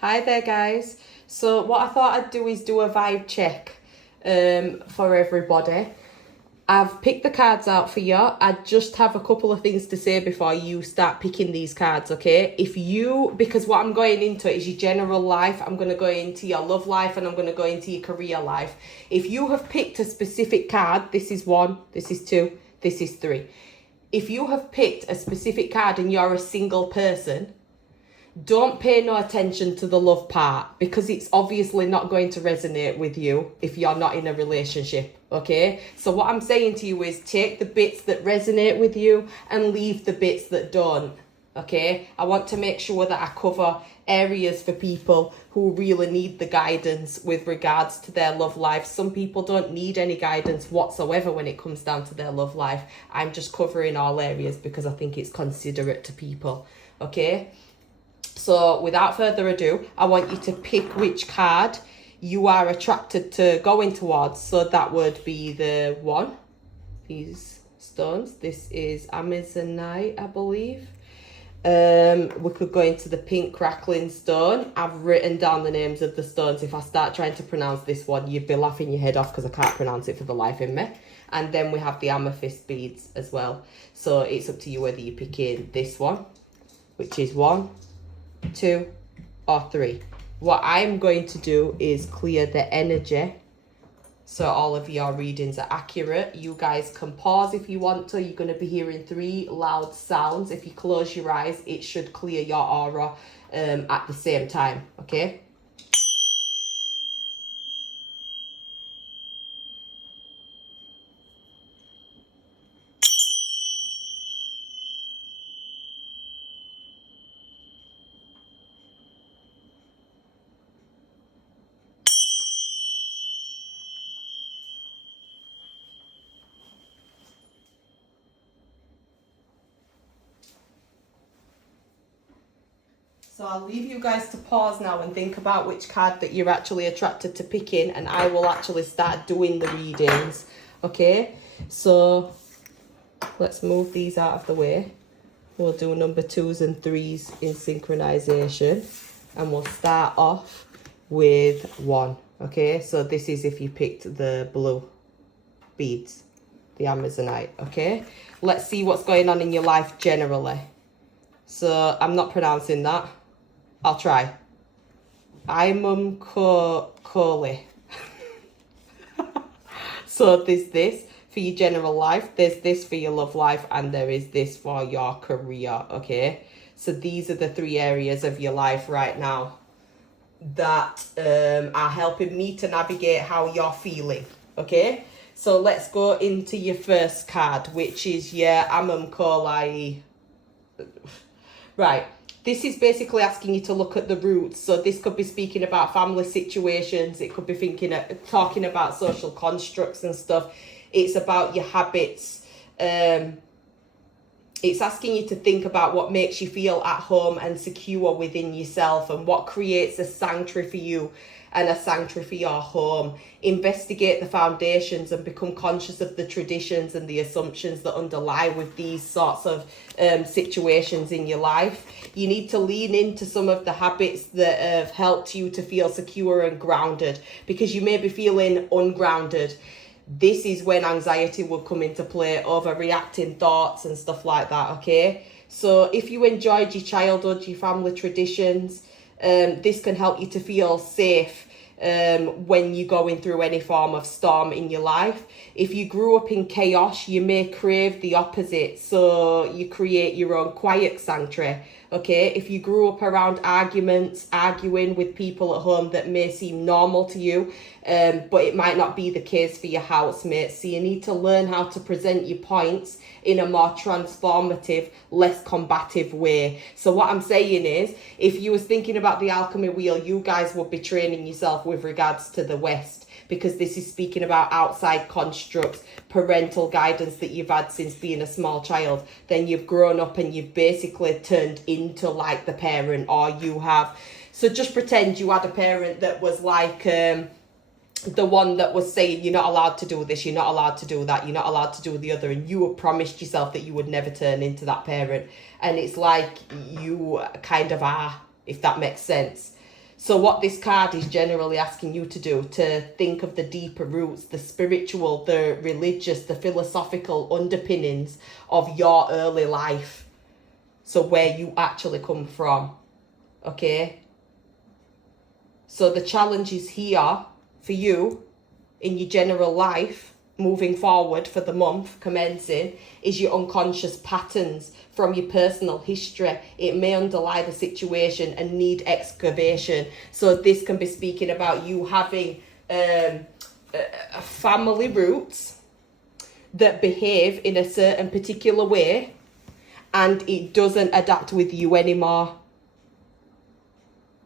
Hi there, guys. So what I thought I'd do is do a vibe check for everybody. I've picked the cards out for you. I just have a couple of things to say before you start picking these cards, okay? Because what I'm going into is your general life. I'm going to go into your love life and I'm going to go into your career life. If you have picked a specific card, this is 1, this is 2, this is 3. If you have picked a specific card and you're a single person, don't pay no attention to the love part because it's obviously not going to resonate with you if you're not in a relationship, okay? So what I'm saying to you is take the bits that resonate with you and leave the bits that don't, okay? I want to make sure that I cover areas for people who really need the guidance with regards to their love life. Some people don't need any guidance whatsoever when it comes down to their love life. I'm just covering all areas because I think it's considerate to people, okay? So without further ado, I want you to pick which card you are attracted to going towards. So that would be the 1, these stones. This is Amazonite, I believe. We could go into the pink crackling stone. I've written down the names of the stones. If I start trying to pronounce this one, you'd be laughing your head off because I can't pronounce it for the life in me. And then we have the amethyst beads as well. So it's up to you whether you pick in this one, which is 1, 2 or 3. What I'm going to do is clear the energy so all of your readings are accurate. You guys can pause if you want to. You're going to be hearing 3 loud sounds. If you close your eyes, it should clear your aura at the same time, okay? So I'll leave you guys to pause now and think about which card that you're actually attracted to picking, and I will actually start doing the readings, okay? So let's move these out of the way. We'll do number 2s and 3s in synchronization, and we'll start off with 1, okay? So this is if you picked the blue beads, the Amazonite, okay? Let's see what's going on in your life generally. So I'm not pronouncing that. I'll try. I'm Coley. So there's this for your general life, there's this for your love life, and there is this for your career, okay? So these are the 3 areas of your life right now that are helping me to navigate how you're feeling, okay? So let's go into your first card, which is your Coley. Right. This is basically asking you to look at the roots. So this could be speaking about family situations. It could be talking about social constructs and stuff. It's about your habits. It's asking you to think about what makes you feel at home and secure within yourself and what creates a sanctuary for you and a sanctuary for your home. Investigate the foundations and become conscious of the traditions and the assumptions that underlie with these sorts of situations in your life. You need to lean into some of the habits that have helped you to feel secure and grounded, because you may be feeling ungrounded. This is when anxiety will come into play, overreacting thoughts and stuff like that, okay? So if you enjoyed your childhood, your family traditions, this can help you to feel safe when you're going through any form of storm in your life. If you grew up in chaos, you may crave the opposite, so you create your own quiet sanctuary, okay? If you grew up around arguing with people at home that may seem normal to you, but it might not be the case for your housemates, so you need to learn how to present your points in a more transformative, less combative way. So what I'm saying is, if you was thinking about the alchemy wheel, you guys would be training yourself with regards to the West, because this is speaking about outside constructs, parental guidance that you've had since being a small child. Then you've grown up and you've basically turned into like the parent, or you have. So just pretend you had a parent that was like the one that was saying, you're not allowed to do this, you're not allowed to do that, you're not allowed to do the other, and you had promised yourself that you would never turn into that parent. And it's like you kind of are, if that makes sense. So what this card is generally asking you to do, to think of the deeper roots, the spiritual, the religious, the philosophical underpinnings of your early life. So where you actually come from, okay? So the challenge is here for you in your general life, moving forward for the month commencing, is your unconscious patterns from your personal history. It may underlie the situation and need excavation. So this can be speaking about you having family roots that behave in a certain particular way and it doesn't adapt with you anymore.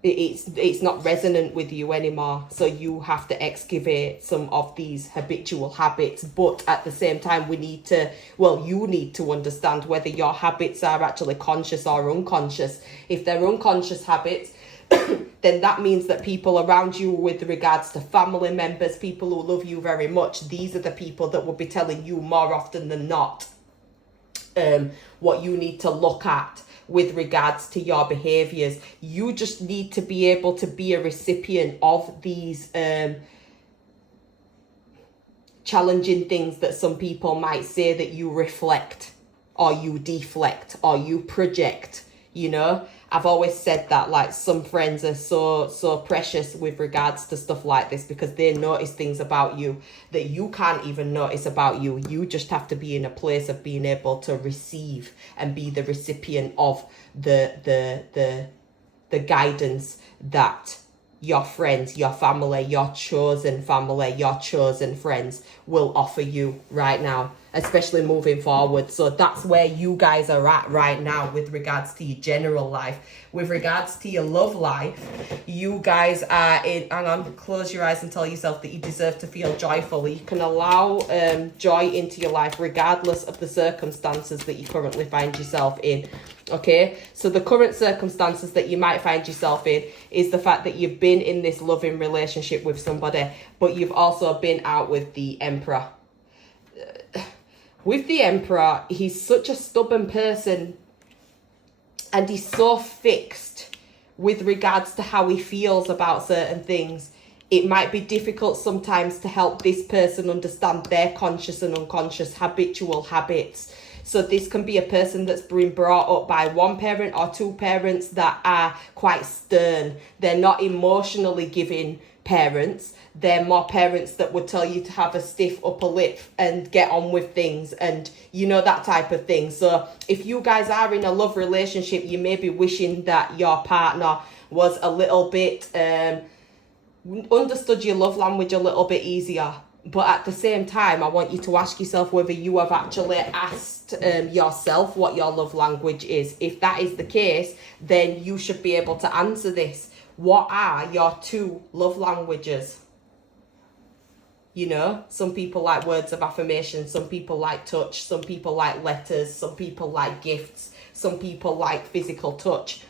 It's not resonant with you anymore, so you have to excavate some of these habitual habits. But at the same time, you need to understand whether your habits are actually conscious or unconscious. If they're unconscious habits, then that means that people around you, with regards to family members, people who love you very much, these are the people that will be telling you more often than not what you need to look at with regards to your behaviors. You just need to be able to be a recipient of these challenging things that some people might say that you reflect or you deflect or you project. You know, I've always said that, like, some friends are so precious with regards to stuff like this because they notice things about you that you can't even notice about you. You just have to be in a place of being able to receive and be the recipient of the guidance that your friends, your family, your chosen family, your chosen friends will offer you right now, especially moving forward. So that's where you guys are at right now with regards to your general life. With regards to your love life, you guys are in, hang on, close your eyes and tell yourself that you deserve to feel joyful. You can allow joy into your life regardless of the circumstances that you currently find yourself in. Okay, so the current circumstances that you might find yourself in is the fact that you've been in this loving relationship with somebody, but you've also been out with the Emperor. With the Emperor, he's such a stubborn person and he's so fixed with regards to how he feels about certain things. It might be difficult sometimes to help this person understand their conscious and unconscious habitual habits. So this can be a person that's been brought up by one parent or two parents that are quite stern. They're not emotionally giving parents. They're more parents that would tell you to have a stiff upper lip and get on with things and, you know, that type of thing. So if you guys are in a love relationship, you may be wishing that your partner was a little bit, understood your love language a little bit easier. But at the same time, I want you to ask yourself whether you have actually asked yourself what your love language is. If that is the case, then you should be able to answer this. What are your two love languages? You know, some people like words of affirmation, some people like touch, some people like letters, some people like gifts, some people like physical touch.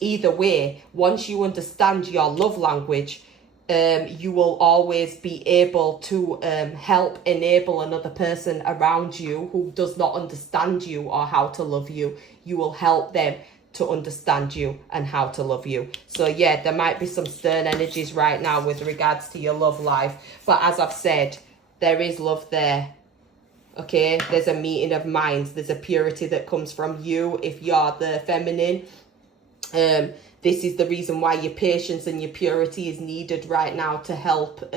Either way, once you understand your love language, you will always be able to help enable another person around you who does not understand you or how to love you. You will help them to understand you and how to love you. So yeah, there might be some stern energies right now with regards to your love life. But as I've said, there is love there. Okay, there's a meeting of minds. There's a purity that comes from you if you're the feminine. This is the reason why your patience and your purity is needed right now to help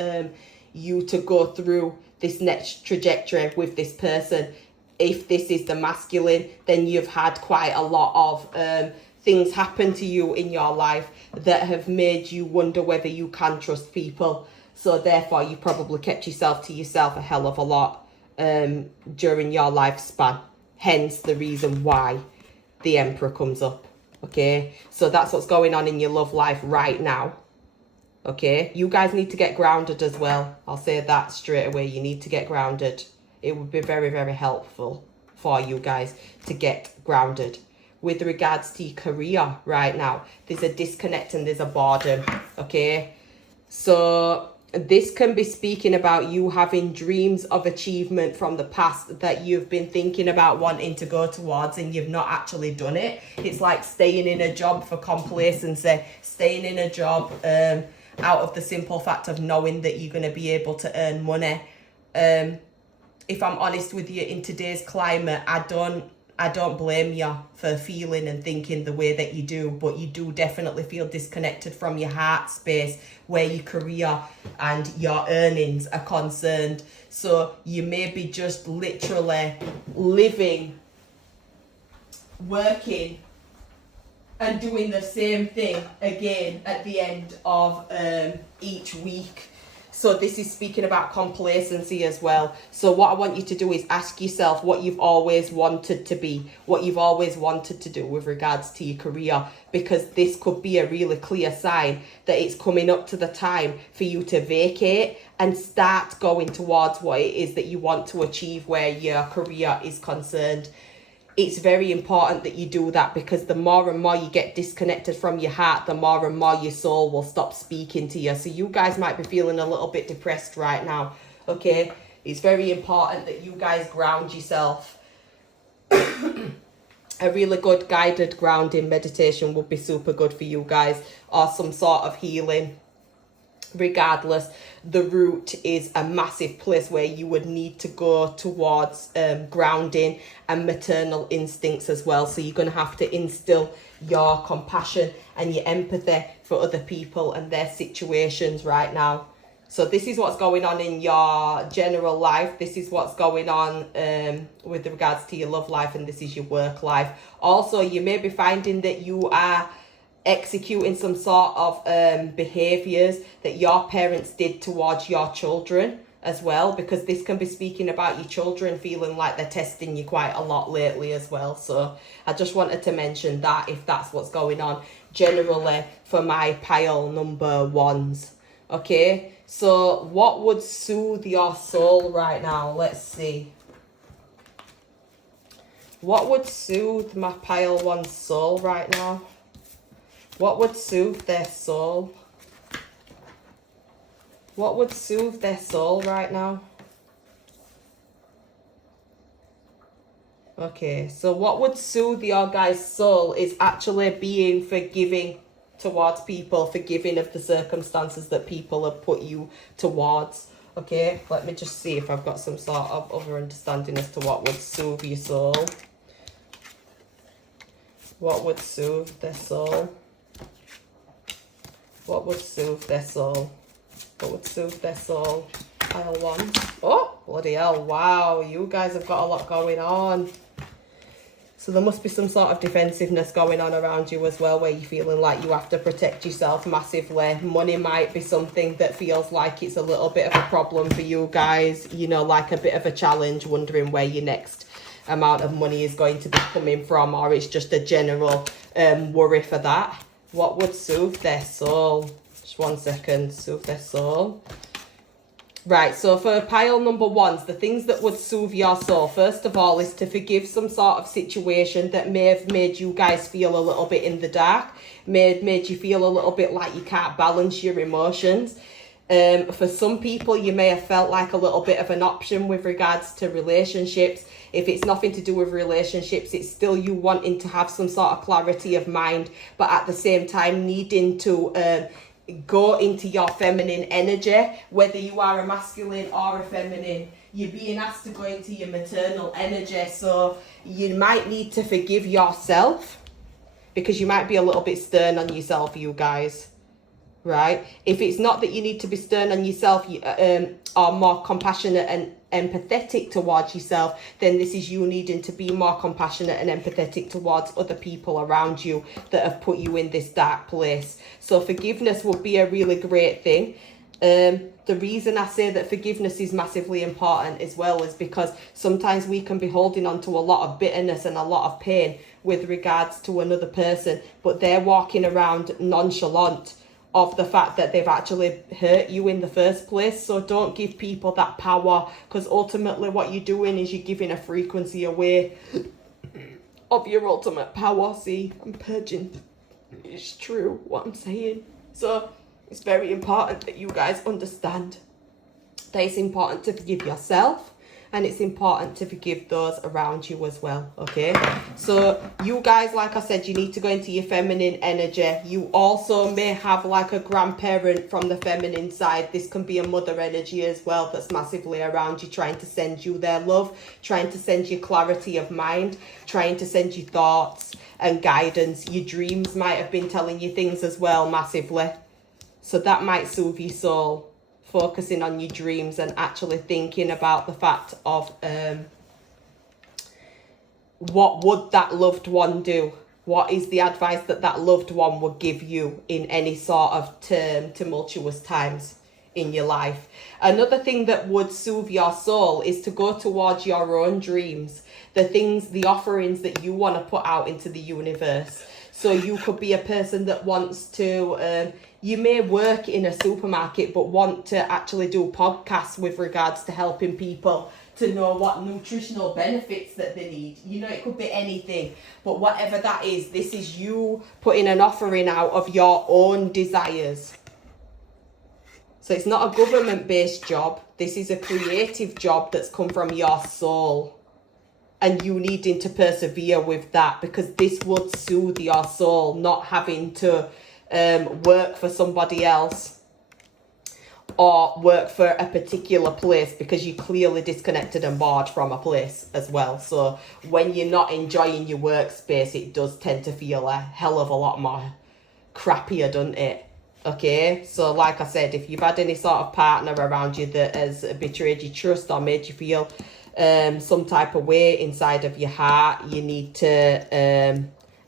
you to go through this next trajectory with this person. If this is the masculine, then you've had quite a lot of things happen to you in your life that have made you wonder whether you can trust people. So therefore, you probably kept yourself to yourself a hell of a lot during your lifespan. Hence the reason why the Emperor comes up. Okay, so that's what's going on in your love life right now. Okay, you guys need to get grounded as well. I'll say that straight away. You need to get grounded. It would be very, very helpful for you guys to get grounded. With regards to your career right now, there's a disconnect and there's a boredom. Okay, so This can be speaking about you having dreams of achievement from the past that you've been thinking about wanting to go towards and you've not actually done it. It's like staying in a job for complacency, staying in a job out of the simple fact of knowing that you're going to be able to earn money. If I'm honest with you, in today's climate, I don't blame you for feeling and thinking the way that you do, but you do definitely feel disconnected from your heart space where your career and your earnings are concerned. So you may be just literally living, working and doing the same thing again at the end of each week. So this is speaking about complacency as well. So what I want you to do is ask yourself what you've always wanted to be, what you've always wanted to do with regards to your career, because this could be a really clear sign that it's coming up to the time for you to vacate and start going towards what it is that you want to achieve where your career is concerned. It's very important that you do that, because the more and more you get disconnected from your heart, the more and more your soul will stop speaking to you. So you guys might be feeling a little bit depressed right now, okay? It's very important that you guys ground yourself. A really good guided grounding meditation would be super good for you guys, or some sort of healing. Regardless, the root is a massive place where you would need to go towards grounding and maternal instincts as well. So you're going to have to instill your compassion and your empathy for other people and their situations right now. So this is what's going on in your general life. This is what's going on with regards to your love life, and this is your work life. Also, you may be finding that you are executing some sort of behaviors that your parents did towards your children as well, because this can be speaking about your children feeling like they're testing you quite a lot lately as well. So I just wanted to mention that if that's what's going on generally for my pile number ones. Okay, so what would soothe your soul right now? Let's see. What would soothe my pile one's soul right now? What would soothe their soul? What would soothe their soul right now? Okay, so what would soothe your guy's soul is actually being forgiving towards people, forgiving of the circumstances that people have put you towards. Okay, let me just see if I've got some sort of other understanding as to what would soothe your soul. What would soothe their soul? What would soothe their soul? What would soothe their soul? Pile one. Oh, bloody hell. Wow, you guys have got a lot going on. So there must be some sort of defensiveness going on around you as well, where you're feeling like you have to protect yourself massively. Money might be something that feels like it's a little bit of a problem for you guys. You know, like a bit of a challenge, wondering where your next amount of money is going to be coming from, or it's just a general worry for that. What would soothe their soul? Just 1 second. Soothe their soul. Right, so for pile number ones, the things that would soothe your soul, first of all, is to forgive some sort of situation that may have made you guys feel a little bit in the dark, made you feel a little bit like you can't balance your emotions. For some people, you may have felt like a little bit of an option with regards to relationships. If it's nothing to do with relationships, it's still you wanting to have some sort of clarity of mind, but at the same time needing to go into your feminine energy, whether you are a masculine or a feminine. You're being asked to go into your maternal energy, so you might need to forgive yourself, because you might be a little bit stern on yourself, you guys. Right? If it's not that you need to be stern on yourself, or more compassionate and empathetic towards yourself, then this is you needing to be more compassionate and empathetic towards other people around you that have put you in this dark place. So forgiveness would be a really great thing. The reason I say that forgiveness is massively important as well is because sometimes we can be holding on to a lot of bitterness and a lot of pain with regards to another person, but they're walking around nonchalant of the fact that they've actually hurt you in the first place. So don't give people that power, because ultimately what you're doing is you're giving a frequency away of your ultimate power. See, I'm purging. It's true what I'm saying. So It's very important that you guys understand that it's important to forgive yourself, and it's important to forgive those around you as well, okay? So you guys, like I said, you need to go into your feminine energy. You also may have like a grandparent from the feminine side. This can be a mother energy as well that's massively around you, trying to send you their love, trying to send you clarity of mind, trying to send you thoughts and guidance. Your dreams might have been telling you things as well, massively. So that might soothe your soul, focusing on your dreams and actually thinking about the fact of what would that loved one do? What is the advice that that loved one would give you in any sort of tumultuous times in your life? Another thing that would soothe your soul is to go towards your own dreams, the things, the offerings that you want to put out into the universe. So you could be a person that wants to, you may work in a supermarket but want to actually do podcasts with regards to helping people to know what nutritional benefits that they need. You know, it could be anything, but whatever that is, this is you putting an offering out of your own desires. So it's not a government-based job. This is a creative job that's come from your soul. And you needing to persevere with that, because this would soothe your soul, not having to work for somebody else or work for a particular place, because you're clearly disconnected and bored from a place as well. So when you're not enjoying your workspace, it does tend to feel a hell of a lot more crappier, doesn't it? Okay, so like I said, if you've had any sort of partner around you that has betrayed your trust or made you feel some type of way inside of your heart, you need to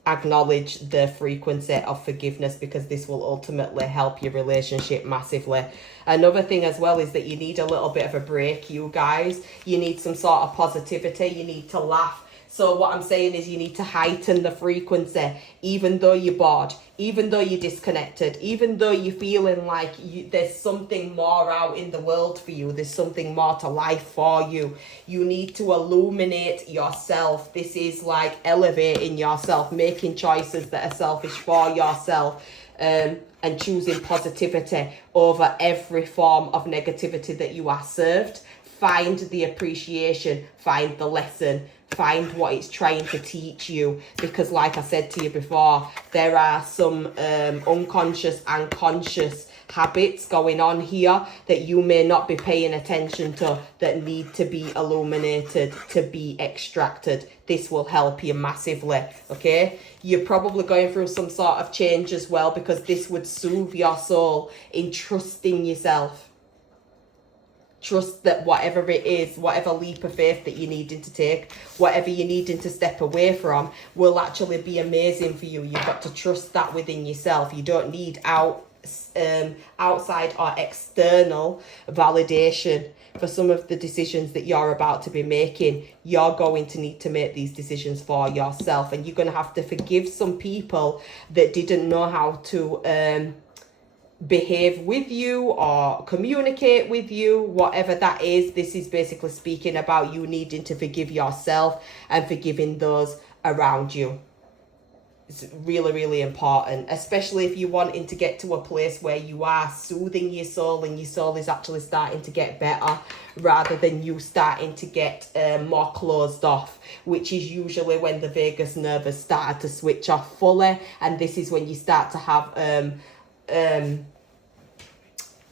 acknowledge the frequency of forgiveness, because this will ultimately help your relationship massively. Another thing as well is that you need a little bit of a break, you guys. You need some sort of positivity. You need to laugh. So what I'm saying is you need to heighten the frequency, even though you're bored, even though you're disconnected, even though you're feeling like there's something more out in the world for you, there's something more to life for you. You need to illuminate yourself. This is like elevating yourself, making choices that are selfish for yourself, and choosing positivity over every form of negativity that you are served. Find the appreciation, find the lesson, find what it's trying to teach you, because like I said to you before, there are some unconscious and conscious habits going on here that you may not be paying attention to, that need to be illuminated, to be extracted. This will help you massively, okay? You're probably going through some sort of change as well, because this would soothe your soul in trusting yourself. Trust that whatever it is, whatever leap of faith that you're needing to take, whatever you're needing to step away from, will actually be amazing for you. You've got to trust that within yourself. You don't need outside or external validation for some of the decisions that you're about to be making. You're going to need to make these decisions for yourself, and you're going to have to forgive some people that didn't know how to behave with you or communicate with you, whatever that is. This is basically speaking about you needing to forgive yourself and forgiving those around you. It's really, really important, especially if you're wanting to get to a place where you are soothing your soul and your soul is actually starting to get better, rather than you starting to get more closed off, which is usually when the vagus nerve has started to switch off fully. And this is when you start to have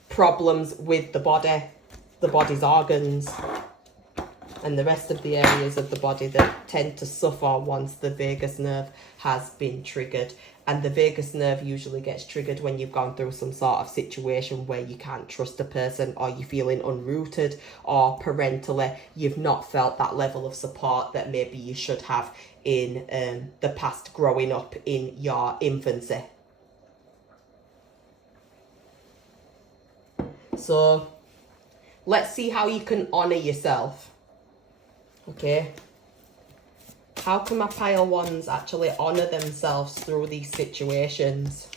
problems with the body's organs and the rest of the areas of the body that tend to suffer once the vagus nerve has been triggered. And the vagus nerve usually gets triggered when you've gone through some sort of situation where you can't trust a person, or you're feeling unrooted, or parentally you've not felt that level of support that maybe you should have in the past, growing up in your infancy. So let's see how you can honour yourself. Okay. How can my pile ones actually honour themselves through these situations?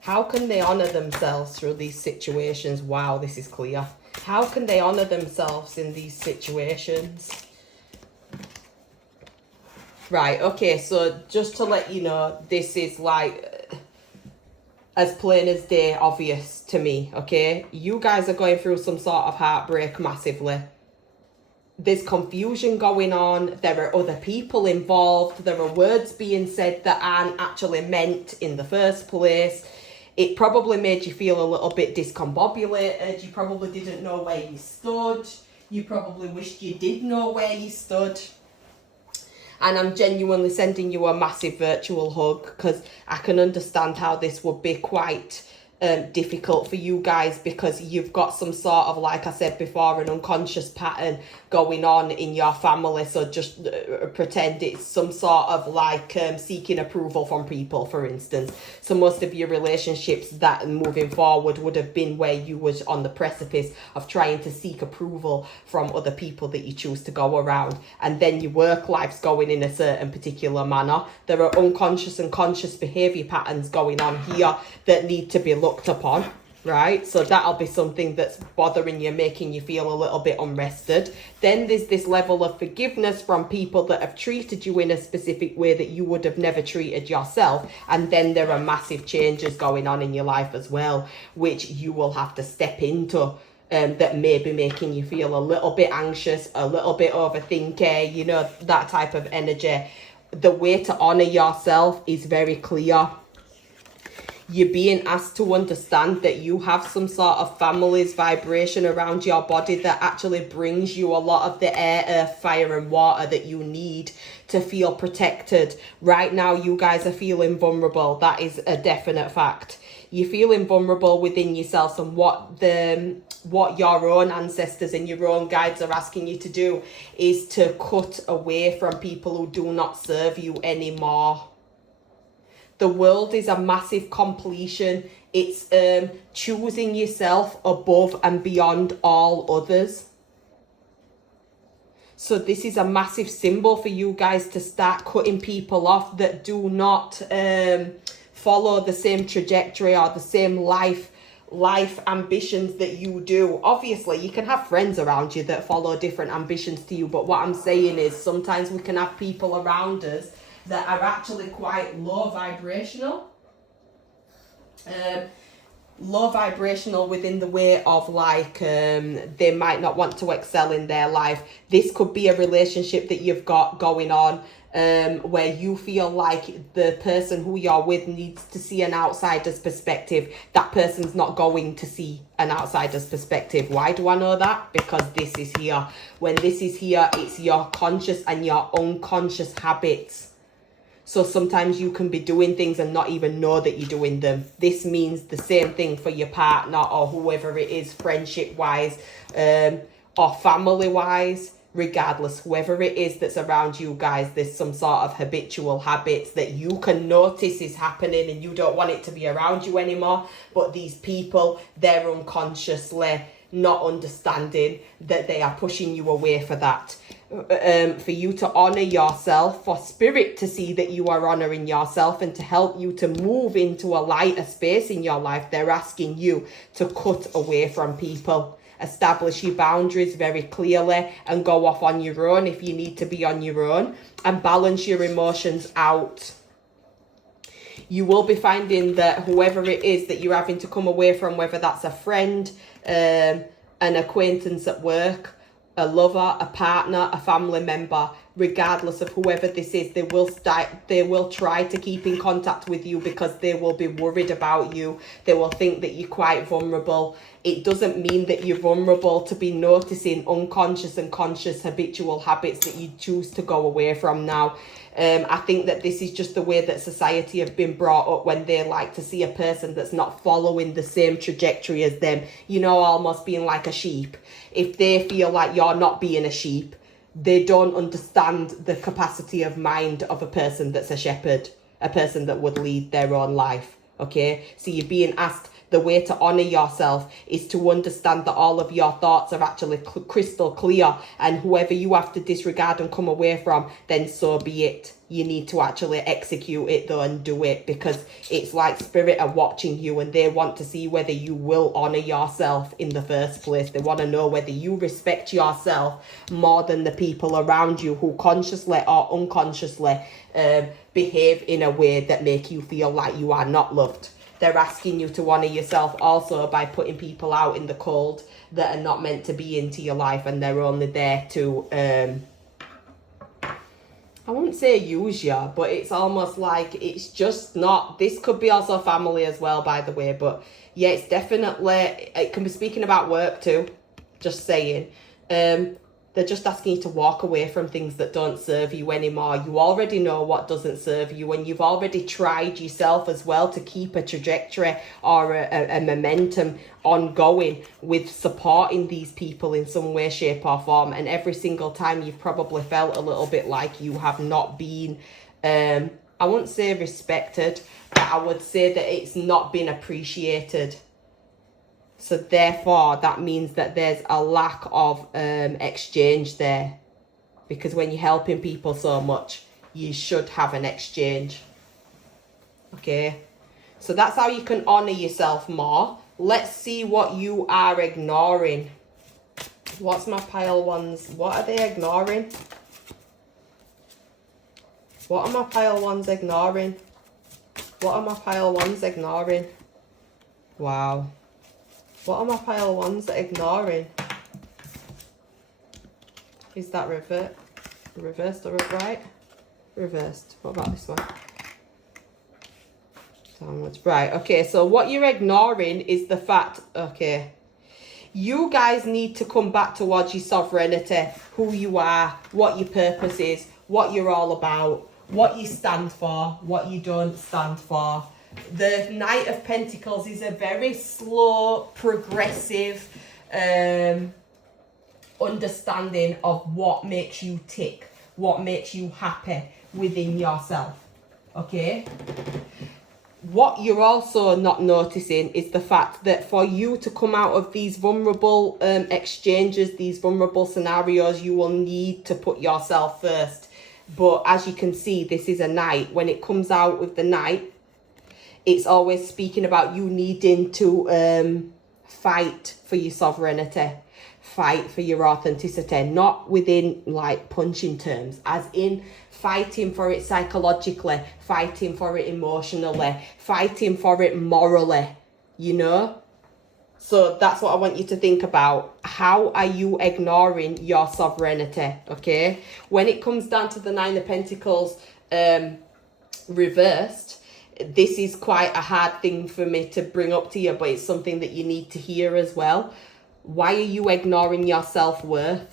How can they honour themselves through these situations? Wow, this is clear. How can they honour themselves in these situations? Right, okay, so just to let you know, this is like as plain as day obvious to me, okay? You guys are going through some sort of heartbreak massively. There's confusion going on. There are other people involved. There are words being said that aren't actually meant in the first place. It probably made you feel a little bit discombobulated. You probably didn't know where you stood. You probably wished you did know where you stood. And I'm genuinely sending you a massive virtual hug, because I can understand how this would be quite difficult for you guys, because you've got some sort of, like I said before, an unconscious pattern going on in your family. So just pretend it's some sort of like seeking approval from people, for instance. So most of your relationships that moving forward would have been where you was on the precipice of trying to seek approval from other people that you choose to go around. And then your work life's going in a certain particular manner. There are unconscious and conscious behavior patterns going on here that need to be looked upon, right? So that'll be something that's bothering you, making you feel a little bit unrested. Then there's this level of forgiveness from people that have treated you in a specific way that you would have never treated yourself. And then there are massive changes going on in your life as well, which you will have to step into. That may be making you feel a little bit anxious, a little bit overthinking, you know, that type of energy. The way to honor yourself is very clear. You're being asked to understand that you have some sort of family's vibration around your body that actually brings you a lot of the air, earth, fire and water that you need to feel protected. Right now, you guys are feeling vulnerable. That is a definite fact. You're feeling vulnerable within yourselves, and what your own ancestors and your own guides are asking you to do is to cut away from people who do not serve you anymore. The world is a massive completion. It's choosing yourself above and beyond all others. So this is a massive symbol for you guys to start cutting people off that do not follow the same trajectory or the same life ambitions that you do. Obviously, you can have friends around you that follow different ambitions to you, but what I'm saying is sometimes we can have people around us that are actually quite low vibrational. Low vibrational within the way of like they might not want to excel in their life. This could be a relationship that you've got going on where you feel like the person who you're with needs to see an outsider's perspective. That person's not going to see an outsider's perspective. Why do I know that? Because this is here. When this is here, it's your conscious and your unconscious habits. So sometimes you can be doing things and not even know that you're doing them. This means the same thing for your partner or whoever it is, friendship-wise or family-wise, regardless, whoever it is that's around you guys, there's some sort of habitual habits that you can notice is happening and you don't want it to be around you anymore. But these people, they're unconsciously not understanding that they are pushing you away for that. For you to honor yourself, for spirit to see that you are honoring yourself and to help you to move into a lighter space in your life, they're asking you to cut away from people. Establish your boundaries very clearly and go off on your own if you need to be on your own, and balance your emotions out. You will be finding that whoever it is that you're having to come away from, whether that's a friend, an acquaintance at work, a lover, a partner, a family member, regardless of whoever this is, they will try to keep in contact with you because they will be worried about you. They will think that you're quite vulnerable. It doesn't mean that you're vulnerable to be noticing unconscious and conscious habitual habits that you choose to go away from now. I think that this is just the way that society have been brought up, when they like to see a person that's not following the same trajectory as them, you know, almost being like a sheep. If they feel like you're not being a sheep, they don't understand the capacity of mind of a person that's a shepherd, a person that would lead their own life. Okay, so you're being asked, the way to honor yourself is to understand that all of your thoughts are actually crystal clear, and whoever you have to disregard and come away from, then so be it. You need to actually execute it though and do it, because it's like spirit are watching you and they want to see whether you will honor yourself in the first place. They want to know whether you respect yourself more than the people around you who consciously or unconsciously behave in a way that make you feel like you are not loved, they're asking you to honour yourself also by putting people out in the cold that are not meant to be into your life, and they're only there to, I wouldn't say use you, but it's almost like it's just not, this could be also family as well, by the way, but yeah, it's definitely, it can be speaking about work too, just saying. They're just asking you to walk away from things that don't serve you anymore. You already know what doesn't serve you, and you've already tried yourself as well to keep a trajectory or a momentum ongoing with supporting these people in some way, shape or form. And every single time you've probably felt a little bit like you have not been, I wouldn't say respected, but I would say that it's not been appreciated. So therefore, that means that there's a lack of exchange there. Because when you're helping people so much, you should have an exchange. Okay? So that's how you can honour yourself more. Let's see what you are ignoring. What's my pile ones? What are they ignoring? What are my pile ones ignoring? What are my pile ones ignoring? Wow. What are my pile ones ignoring? Is that reversed or upright? Reversed. What about this one? Downwards. Right, okay, so what you're ignoring is the fact, okay, you guys need to come back towards your sovereignty, who you are, what your purpose is, what you're all about, what you stand for, what you don't stand for. The Knight of Pentacles is a very slow, progressive understanding of what makes you tick, what makes you happy within yourself, okay? What you're also not noticing is the fact that for you to come out of these vulnerable exchanges, these vulnerable scenarios, you will need to put yourself first. But as you can see, this is a Knight. When it comes out with the Knight, it's always speaking about you needing to fight for your sovereignty, fight for your authenticity, not within like punching terms, as in fighting for it psychologically, fighting for it emotionally, fighting for it morally, you know? So that's what I want you to think about. How are you ignoring your sovereignty, okay? When it comes down to the Nine of Pentacles reversed, this is quite a hard thing for me to bring up to you, but it's something that you need to hear as well. Why are you ignoring your self-worth?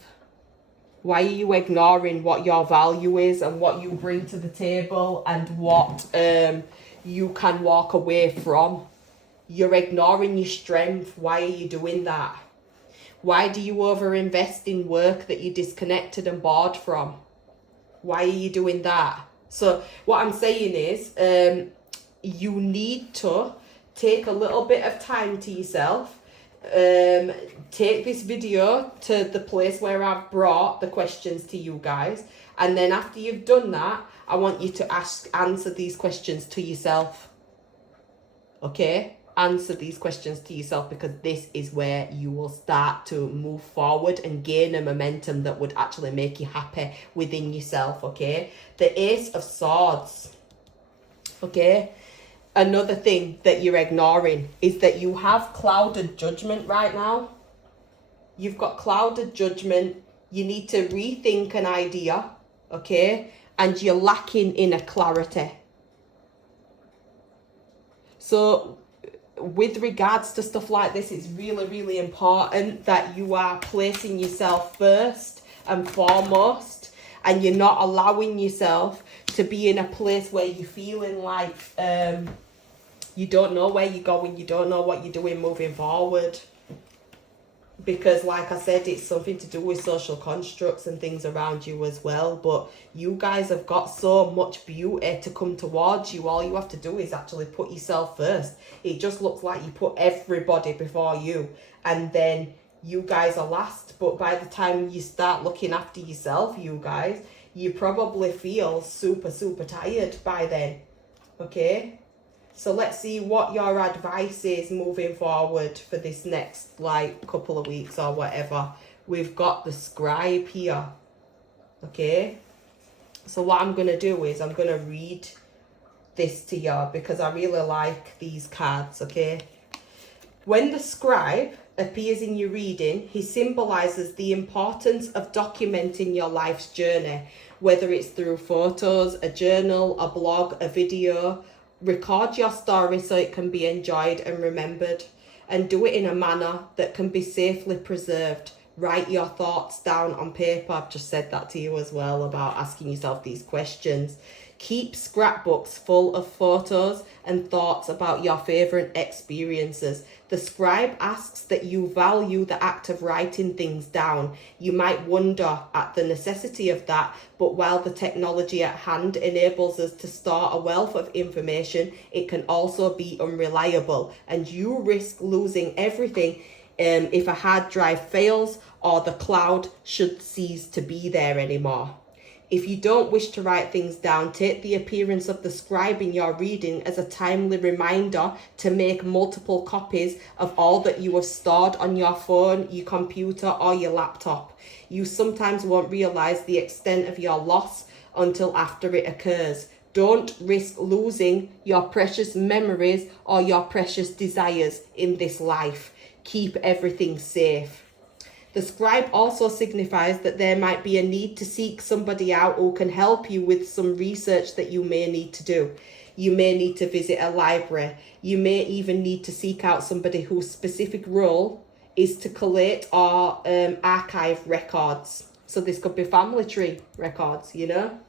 Why are you ignoring what your value is and what you bring to the table and what you can walk away from? You're ignoring your strength. Why are you doing that? Why do you overinvest in work that you're disconnected and bored from? Why are you doing that? So what I'm saying is, you need to take a little bit of time to yourself. Take this video to the place where I've brought the questions to you guys, and then after you've done that, I want you to answer these questions to yourself. Okay? Answer these questions to yourself, because this is where you will start to move forward and gain a momentum that would actually make you happy within yourself. Okay? The Ace of Swords. Okay? Another thing that you're ignoring is that you have clouded judgment right now. You've got clouded judgment. You need to rethink an idea, okay? And you're lacking inner clarity. So with regards to stuff like this, it's really, really important that you are placing yourself first and foremost, and you're not allowing yourself to be in a place where you're feeling like you don't know where you're going, you don't know what you're doing moving forward. Because like I said, it's something to do with social constructs and things around you as well. But you guys have got so much beauty to come towards you. All you have to do is actually put yourself first. It just looks like you put everybody before you, and then you guys are last. But by the time you start looking after yourself, you guys, you probably feel super, super tired by then. Okay? So let's see what your advice is moving forward for this next like couple of weeks or whatever. We've got the Scribe here. Okay? So what I'm going to do is I'm going to read this to you because I really like these cards, okay? When the scribe appears in your reading, he symbolizes the importance of documenting your life's journey, whether it's through photos, a journal, a blog, a video. Record your story so it can be enjoyed and remembered, and do it in a manner that can be safely preserved. Write your thoughts down on paper. I've just said that to you as well about asking yourself these questions. Keep scrapbooks full of photos and thoughts about your favourite experiences. The scribe asks that you value the act of writing things down. You might wonder at the necessity of that, but while the technology at hand enables us to store a wealth of information, it can also be unreliable, and you risk losing everything if a hard drive fails or the cloud should cease to be there anymore. If you don't wish to write things down, take the appearance of the scribe in your reading as a timely reminder to make multiple copies of all that you have stored on your phone, your computer, or your laptop. You sometimes won't realize the extent of your loss until after it occurs. Don't risk losing your precious memories or your precious desires in this life. Keep everything safe. The scribe also signifies that there might be a need to seek somebody out who can help you with some research that you may need to do. You may need to visit a library. You may even need to seek out somebody whose specific role is to collate or archive records. So this could be family tree records, you know.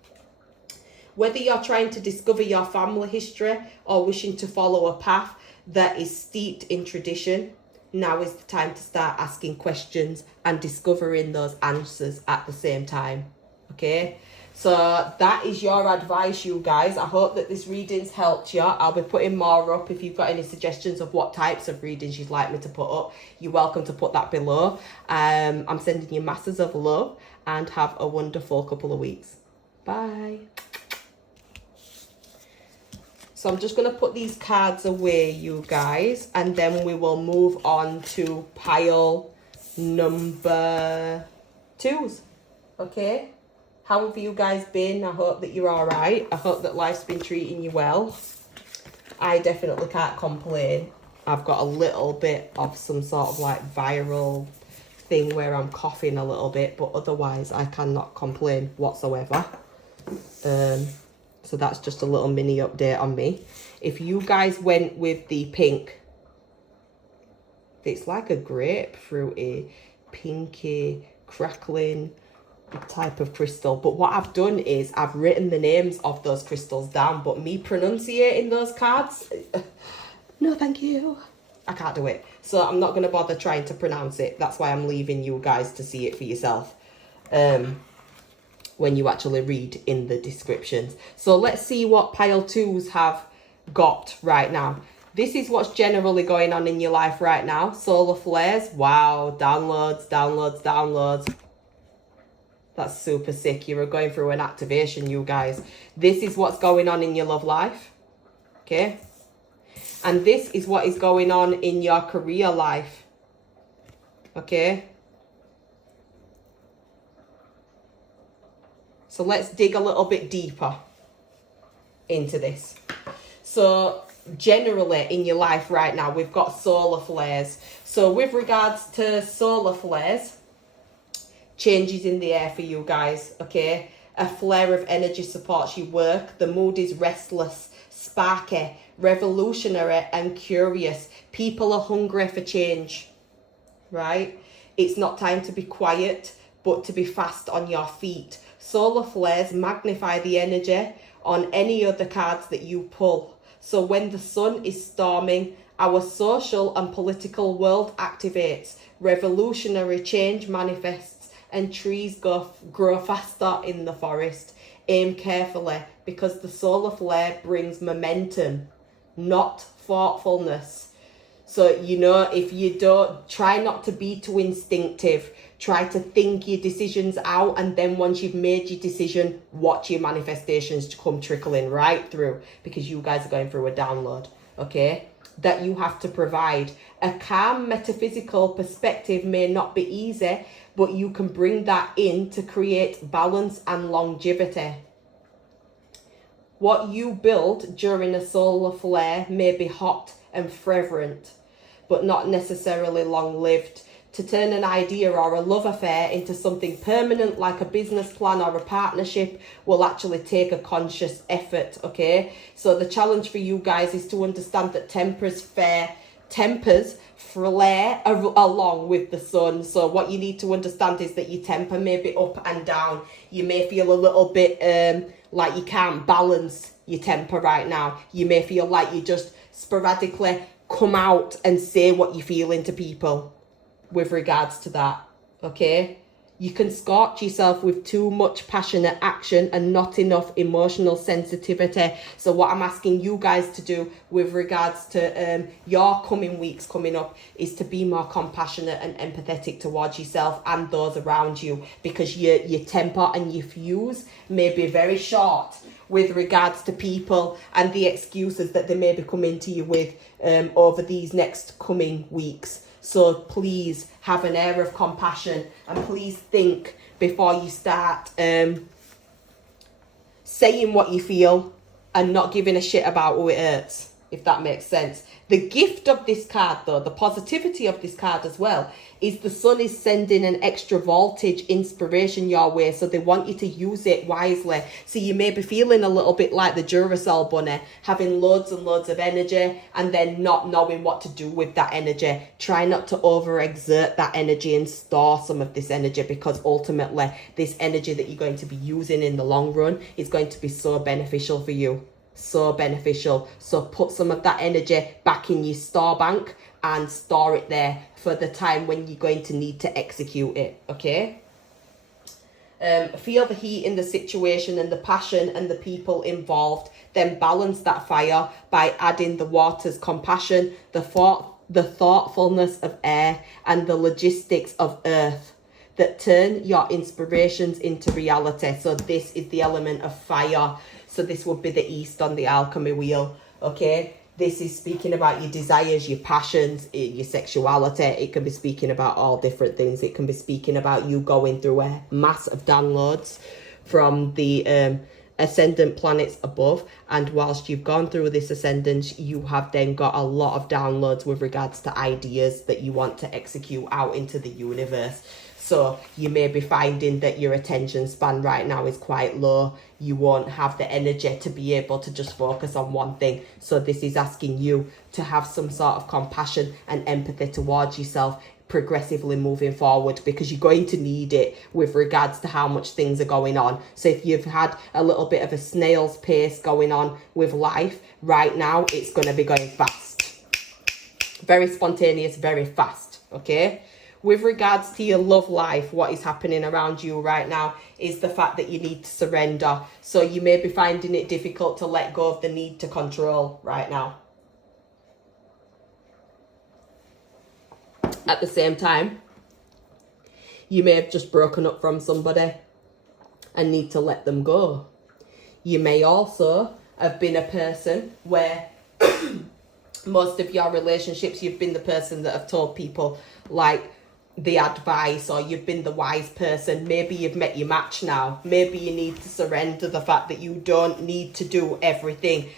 Whether you're trying to discover your family history or wishing to follow a path that is steeped in tradition, now is the time to start asking questions and discovering those answers at the same time. Okay, so that is your advice, you guys. I hope that this reading's helped you. I'll be putting more up. If you've got any suggestions of what types of readings you'd like me to put up, you're welcome to put that below. I'm sending you masses of love and have a wonderful couple of weeks. Bye. So I'm just going to put these cards away, you guys, and then we will move on to pile number 2. Okay? How have you guys been? I hope that you're all right. I hope that life's been treating you well. I definitely can't complain. I've got a little bit of some sort of like viral thing where I'm coughing a little bit, but otherwise I cannot complain whatsoever. So that's just a little mini update on me. If you guys went with the pink, it's like a grapefruity, pinky, crackling type of crystal. But what I've done is I've written the names of those crystals down, but me pronunciating those cards, no thank you. I can't do it. So I'm not going to bother trying to pronounce it. That's why I'm leaving you guys to see it for yourself. When you actually read in the descriptions. So let's see what pile 2s have got right now. This is what's generally going on in your life right now. Solar flares. Wow. Downloads, downloads, downloads. That's super sick. You're going through an activation, you guys. This is what's going on in your love life. Okay. And this is what is going on in your career life. Okay. So let's dig a little bit deeper into this. So generally in your life right now, we've got solar flares. So with regards to solar flares, changes in the air for you guys, okay? A flare of energy supports your work. The mood is restless, sparky, revolutionary and curious. People are hungry for change, right? It's not time to be quiet, but to be fast on your feet. Solar flares magnify the energy on any other cards that you pull. So when the sun is storming, our social and political world activates. Revolutionary change manifests and trees grow faster in the forest. Aim carefully because the solar flare brings momentum, not thoughtfulness. So, you know, if you don't, try not to be too instinctive. Try to think your decisions out, and then once you've made your decision, watch your manifestations to come trickling right through, because you guys are going through a download, okay, that you have to provide. A calm metaphysical perspective may not be easy, but you can bring that in to create balance and longevity. What you build during a solar flare may be hot and fragrant, but not necessarily long-lived. To turn an idea or a love affair into something permanent like a business plan or a partnership will actually take a conscious effort, okay? So the challenge for you guys is to understand that tempers flare along with the sun. So what you need to understand is that your temper may be up and down. You may feel a little bit like you can't balance your temper right now. You may feel like you just sporadically come out and say what you feel into people with regards to that, okay? You can scorch yourself with too much passionate action and not enough emotional sensitivity. So what I'm asking you guys to do with regards to your coming weeks coming up is to be more compassionate and empathetic towards yourself and those around you, because your temper and your fuse may be very short with regards to people and the excuses that they may be coming to you with over these next coming weeks. So please have an air of compassion, and please think before you start saying what you feel and not giving a shit about who it hurts, if that makes sense. The gift of this card, though, the positivity of this card as well, is the sun is sending an extra voltage inspiration your way, so they want you to use it wisely. So you may be feeling a little bit like the Duracell bunny, having loads and loads of energy and then not knowing what to do with that energy. Try not to overexert that energy and store some of this energy, because ultimately this energy that you're going to be using in the long run is going to be so beneficial for you. So beneficial. So put some of that energy back in your store bank and store it there for the time when you're going to need to execute it, okay? Feel the heat in the situation and the passion and the people involved. Then balance that fire by adding the water's compassion, the thoughtfulness of air, and the logistics of earth that turn your inspirations into reality. So this is the element of fire. So this would be the east on the alchemy wheel, okay? This is speaking about your desires, your passions, your sexuality. It can be speaking about all different things. It can be speaking about you going through a mass of downloads from the ascendant planets above. And whilst you've gone through this ascendance, you have then got a lot of downloads with regards to ideas that you want to execute out into the universe. So you may be finding that your attention span right now is quite low. You won't have the energy to be able to just focus on one thing. So this is asking you to have some sort of compassion and empathy towards yourself progressively moving forward, because you're going to need it with regards to how much things are going on. So if you've had a little bit of a snail's pace going on with life right now, it's going to be going fast. Very spontaneous, very fast, okay? With regards to your love life, what is happening around you right now is the fact that you need to surrender. So you may be finding it difficult to let go of the need to control right now. At the same time, you may have just broken up from somebody and need to let them go. You may also have been a person where most of your relationships, you've been the person that have told people like the advice, or you've been the wise person. Maybe you've met your match now. Maybe you need to surrender the fact that you don't need to do everything,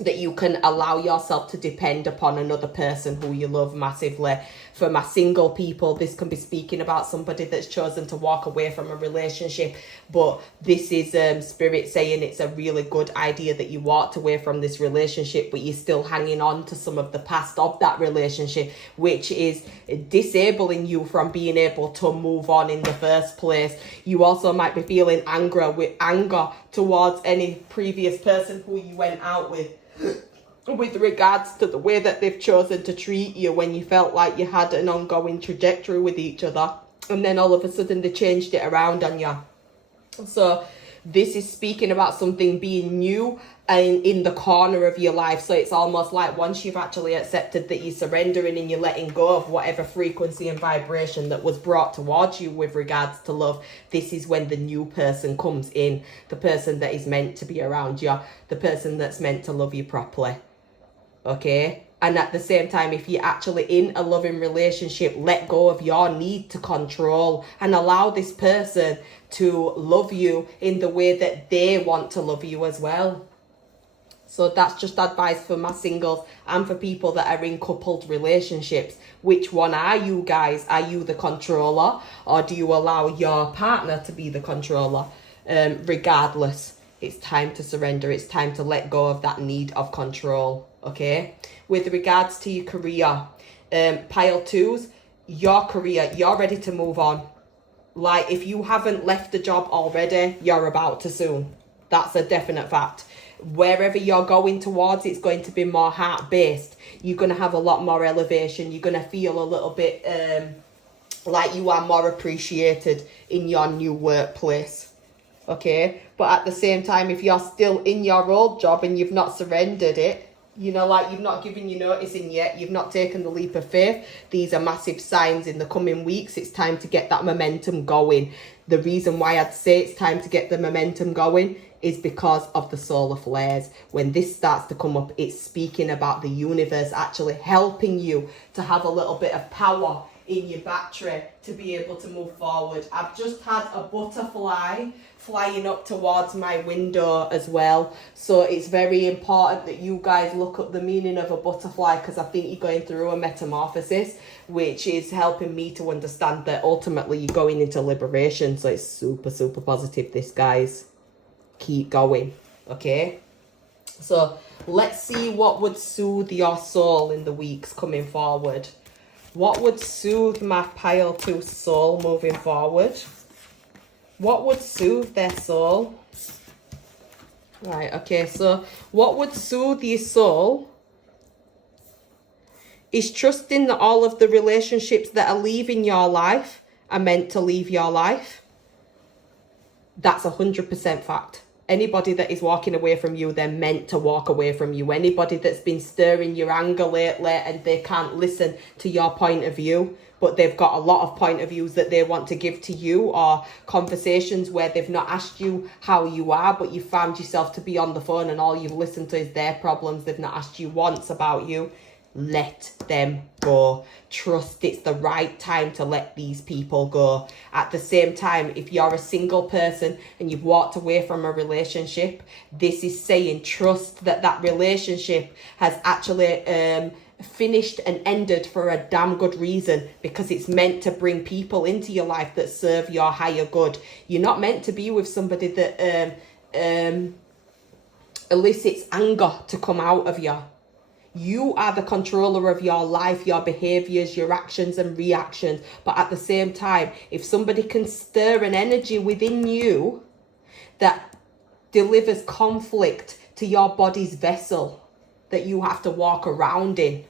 that you can allow yourself to depend upon another person who you love massively. For my single people, this can be speaking about somebody that's chosen to walk away from a relationship, but this is spirit saying it's a really good idea that you walked away from this relationship, but you're still hanging on to some of the past of that relationship, which is disabling you from being able to move on in the first place. You also might be feeling anger towards any previous person who you went out with regards to the way that they've chosen to treat you when you felt like you had an ongoing trajectory with each other, and then all of a sudden they changed it around on you. So this is speaking about something being new and in the corner of your life. So it's almost like once you've actually accepted that you're surrendering and you're letting go of whatever frequency and vibration that was brought towards you with regards to love, this is when the new person comes in, the person that is meant to be around you, the person that's meant to love you properly. Okay? And at the same time, if you're actually in a loving relationship, let go of your need to control and allow this person to love you in the way that they want to love you as well. So that's just advice for my singles and for people that are in coupled relationships. Which one are you guys? Are you the controller, or do you allow your partner to be the controller? Regardless, it's time to surrender. It's time to let go of that need of control, okay? With regards to your career, pile twos, your career, you're ready to move on. Like, if you haven't left the job already, you're about to soon. That's a definite fact. Wherever you're going towards, it's going to be more heart-based. You're going to have a lot more elevation. You're going to feel a little bit like you are more appreciated in your new workplace. Okay? But at the same time, if you're still in your old job and you've not surrendered it, you know, like you've not given your notice in yet, you've not taken the leap of faith, these are massive signs in the coming weeks. It's time to get that momentum going. The reason why I'd say it's time to get the momentum going is because of the solar flares. When this starts to come up, it's speaking about the universe actually helping you to have a little bit of power in your battery to be able to move forward. I've just had a butterfly flying up towards my window as well. So it's very important that you guys look up the meaning of a butterfly, because I think you're going through a metamorphosis, which is helping me to understand that ultimately you're going into liberation. So it's super, super positive, this, guys. Keep going, okay? So let's see what would soothe your soul in the weeks coming forward. What would soothe my pile 2 soul moving forward? What would soothe their soul? Right, okay, so what would soothe your soul is trusting that all of the relationships that are leaving your life are meant to leave your life. That's 100% fact. Anybody that is walking away from you, they're meant to walk away from you. Anybody that's been stirring your anger lately and they can't listen to your point of view, but they've got a lot of point of views that they want to give to you, or conversations where they've not asked you how you are, but you found yourself to be on the phone and all you've listened to is their problems. They've not asked you once about you. Let them go. Trust it's the right time to let these people go. At the same time, if you're a single person and you've walked away from a relationship, this is saying trust that that relationship has actually finished and ended for a damn good reason, because it's meant to bring people into your life that serve your higher good. You're not meant to be with somebody that elicits anger to come out of you. You are the controller of your life, your behaviors, your actions and reactions. But at the same time, if somebody can stir an energy within you that delivers conflict to your body's vessel that you have to walk around in,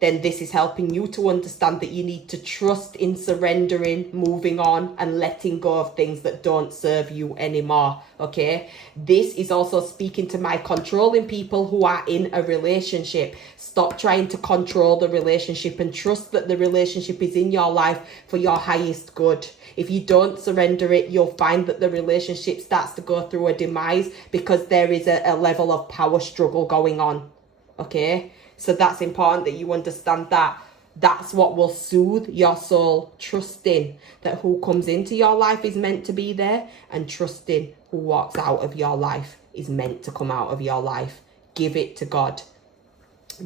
then this is helping you to understand that you need to trust in surrendering, moving on, and letting go of things that don't serve you anymore, okay? This is also speaking to my controlling people who are in a relationship. Stop trying to control the relationship and trust that the relationship is in your life for your highest good. If you don't surrender it, you'll find that the relationship starts to go through a demise because there is a level of power struggle going on, okay? So that's important that you understand that. That's what will soothe your soul. Trusting that who comes into your life is meant to be there, and trusting who walks out of your life is meant to come out of your life. Give it to God.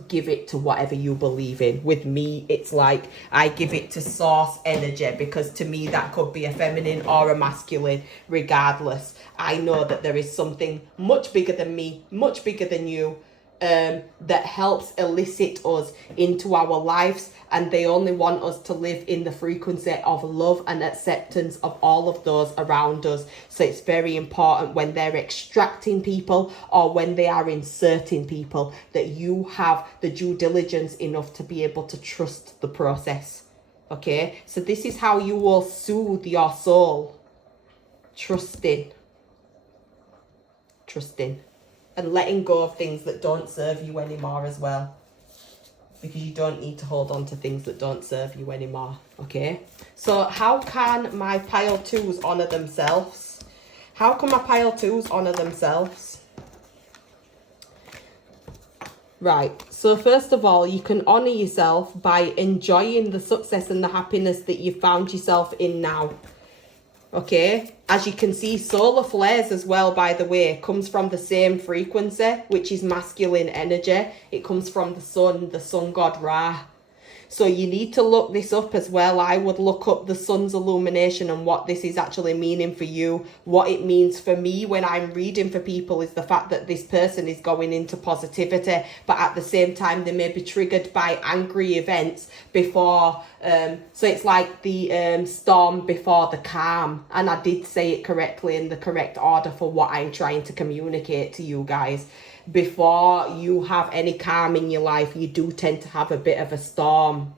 Give it to whatever you believe in. With me, it's like I give it to source energy, because to me that could be a feminine or a masculine. Regardless, I know that there is something much bigger than me, much bigger than you, that helps elicit us into our lives, and they only want us to live in the frequency of love and acceptance of all of those around us. So it's very important when they're extracting people or when they are inserting people that you have the due diligence enough to be able to trust the process, okay? So this is how you will soothe your soul. Trusting and letting go of things that don't serve you anymore as well, because you don't need to hold on to things that don't serve you anymore, okay? So how can my pile 2s honor themselves? How can my pile 2s honor themselves? Right, so first of all, you can honour yourself by enjoying the success and the happiness that you've found yourself in now. Okay, as you can see, solar flares as well, by the way, comes from the same frequency, which is masculine energy. It comes from the sun god Ra. So you need to look this up as well. I would look up the sun's illumination and what this is actually meaning for you. What it means for me when I'm reading for people is the fact that this person is going into positivity, but at the same time they may be triggered by angry events before. So it's like the storm before the calm. And I did say it correctly in the correct order for what I'm trying to communicate to you guys. Before you have any calm in your life, you do tend to have a bit of a storm.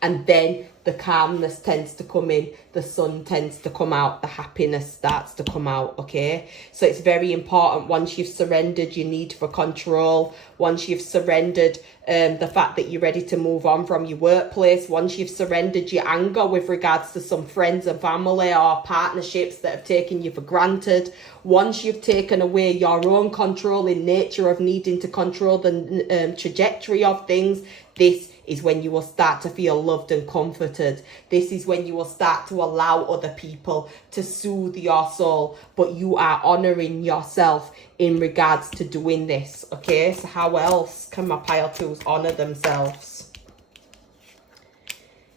And then the calmness tends to come in, the sun tends to come out, the happiness starts to come out, okay? So it's very important, once you've surrendered your need for control, once you've surrendered the fact that you're ready to move on from your workplace, once you've surrendered your anger with regards to some friends and family or partnerships that have taken you for granted, once you've taken away your own control in nature of needing to control the trajectory of things, this is when you will start to feel loved and comforted. This is when you will start to allow other people to soothe your soul, but you are honouring yourself in regards to doing this, okay? So how else can my pile twos honour themselves?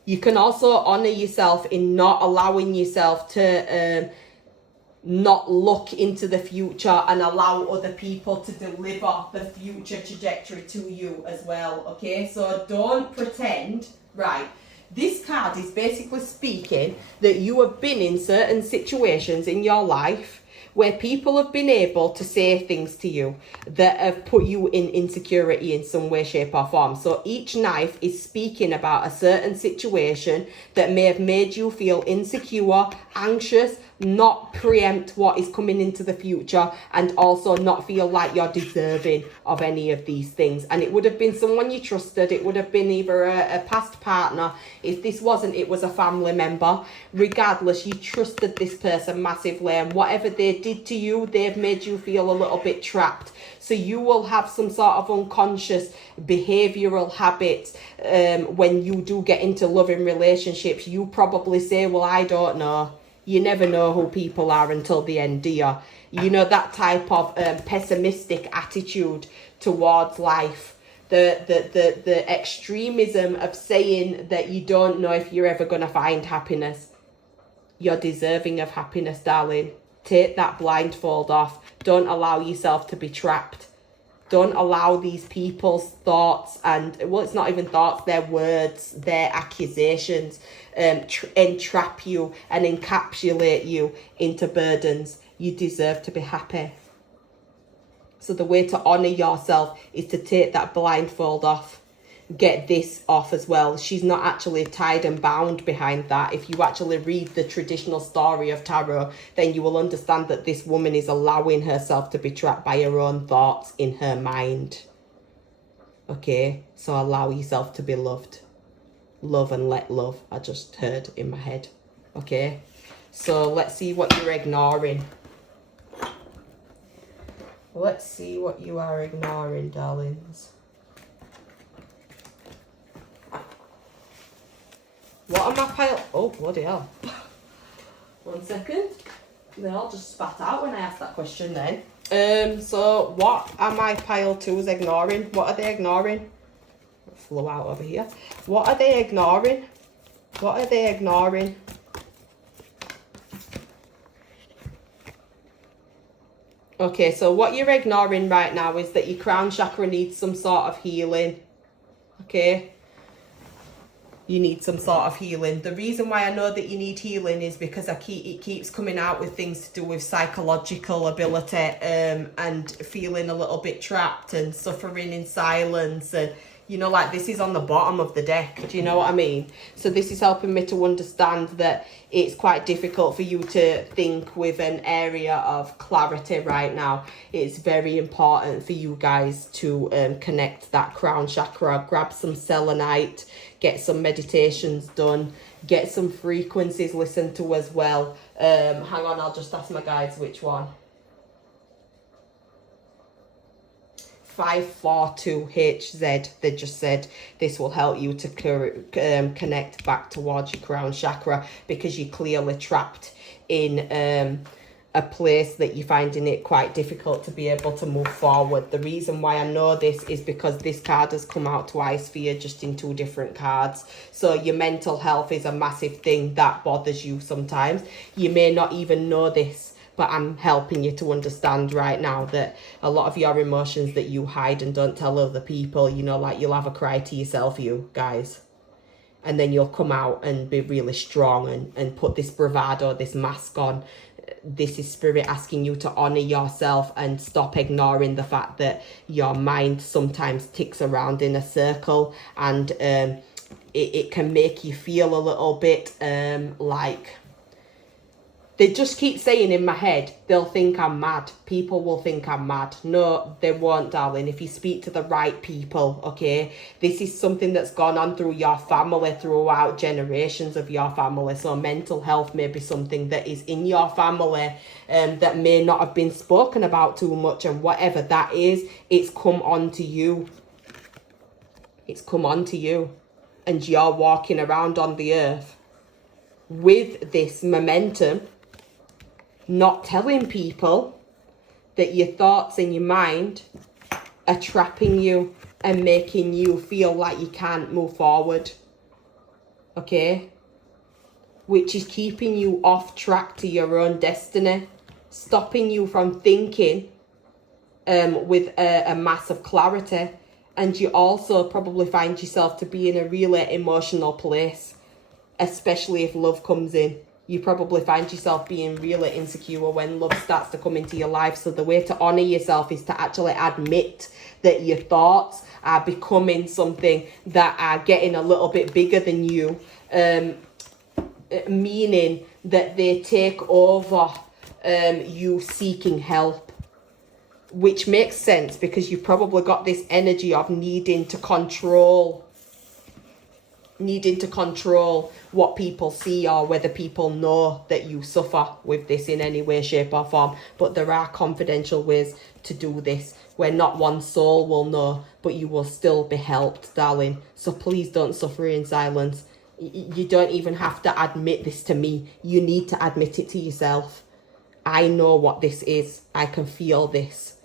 You can also honour yourself in not allowing yourself to not look into the future and allow other people to deliver the future trajectory to you as well, okay? So don't pretend, right? This card is basically speaking that you have been in certain situations in your life where people have been able to say things to you that have put you in insecurity in some way, shape or form. So each knife is speaking about a certain situation that may have made you feel insecure, anxious, not preempt what is coming into the future, and also not feel like you're deserving of any of these things. And it would have been someone you trusted. It would have been either a past partner. If this wasn't, it was a family member. Regardless, you trusted this person massively, and whatever they did to you, they've made you feel a little bit trapped. So you will have some sort of unconscious behavioral habits when you do get into loving relationships. You probably say, well, I don't know. You never know who people are until the end, do you? You know, that type of pessimistic attitude towards life. The extremism of saying that you don't know if you're ever going to find happiness. You're deserving of happiness, darling. Take that blindfold off. Don't allow yourself to be trapped. Don't allow these people's thoughts and, well, it's not even thoughts, their words, their accusations, entrap you and encapsulate you into burdens. You deserve to be happy. So the way to honour yourself is to take that blindfold off. Get this off as well. She's not actually tied and bound behind that. If you actually read the traditional story of tarot, then you will understand that this woman is allowing herself to be trapped by her own thoughts in her mind. Okay, so allow yourself to be loved. Love and let love, I just heard in my head. Okay, so let's see what you're ignoring. Let's see what you are ignoring, darlings. What am I pile? Oh, bloody hell. 1 second. They all just spat out when I asked that question then. So what am my pile twos ignoring? What are they ignoring? It flew out over here. What are they ignoring? What are they ignoring? Okay, so what you're ignoring right now is that your crown chakra needs some sort of healing. Okay? You need some sort of healing. The reason why I know that you need healing is because it keeps coming out with things to do with psychological ability and feeling a little bit trapped and suffering in silence. And, you know, like this is on the bottom of the deck. Do you know what I mean? So this is helping me to understand that it's quite difficult for you to think with an area of clarity right now. It's very important for you guys to connect that crown chakra. Grab some selenite. Get some meditations done. Get some frequencies listened to as well. Hang on, I'll just ask my guides which one. 542HZ. They just said this will help you to connect back towards your crown chakra, because you're clearly trapped in a place that you're finding it quite difficult to be able to move forward. The reason why I know this is because this card has come out twice for you, just in 2 different cards. So your mental health is a massive thing that bothers you sometimes. You may not even know this, but I'm helping you to understand right now that a lot of your emotions that you hide and don't tell other people, you know, like you'll have a cry to yourself, you guys. And then you'll come out and be really strong and put this bravado, this mask on. This is spirit asking you to honor yourself and stop ignoring the fact that your mind sometimes ticks around in a circle, and it can make you feel a little bit like, they just keep saying in my head, they'll think I'm mad. People will think I'm mad. No, they won't, darling. If you speak to the right people, okay? This is something that's gone on through your family, throughout generations of your family. So mental health may be something that is in your family that may not have been spoken about too much. And whatever that is, it's come on to you. It's come on to you. And you're walking around on the earth with this momentum, not telling people that your thoughts in your mind are trapping you and making you feel like you can't move forward, okay? Which is keeping you off track to your own destiny, stopping you from thinking with a massive clarity. And you also probably find yourself to be in a really emotional place, especially if love comes in. You probably find yourself being really insecure when love starts to come into your life. So the way to honor yourself is to actually admit that your thoughts are becoming something that are getting a little bit bigger than you, meaning that they take over you seeking help, which makes sense because you've probably got this energy of needing to control what people see, or whether people know that you suffer with this in any way, shape or form. But there are confidential ways to do this where not one soul will know, but you will still be helped, darling. So please don't suffer in silence. You don't even have to admit this to me. You need to admit it to yourself. I know what this is. I can feel this.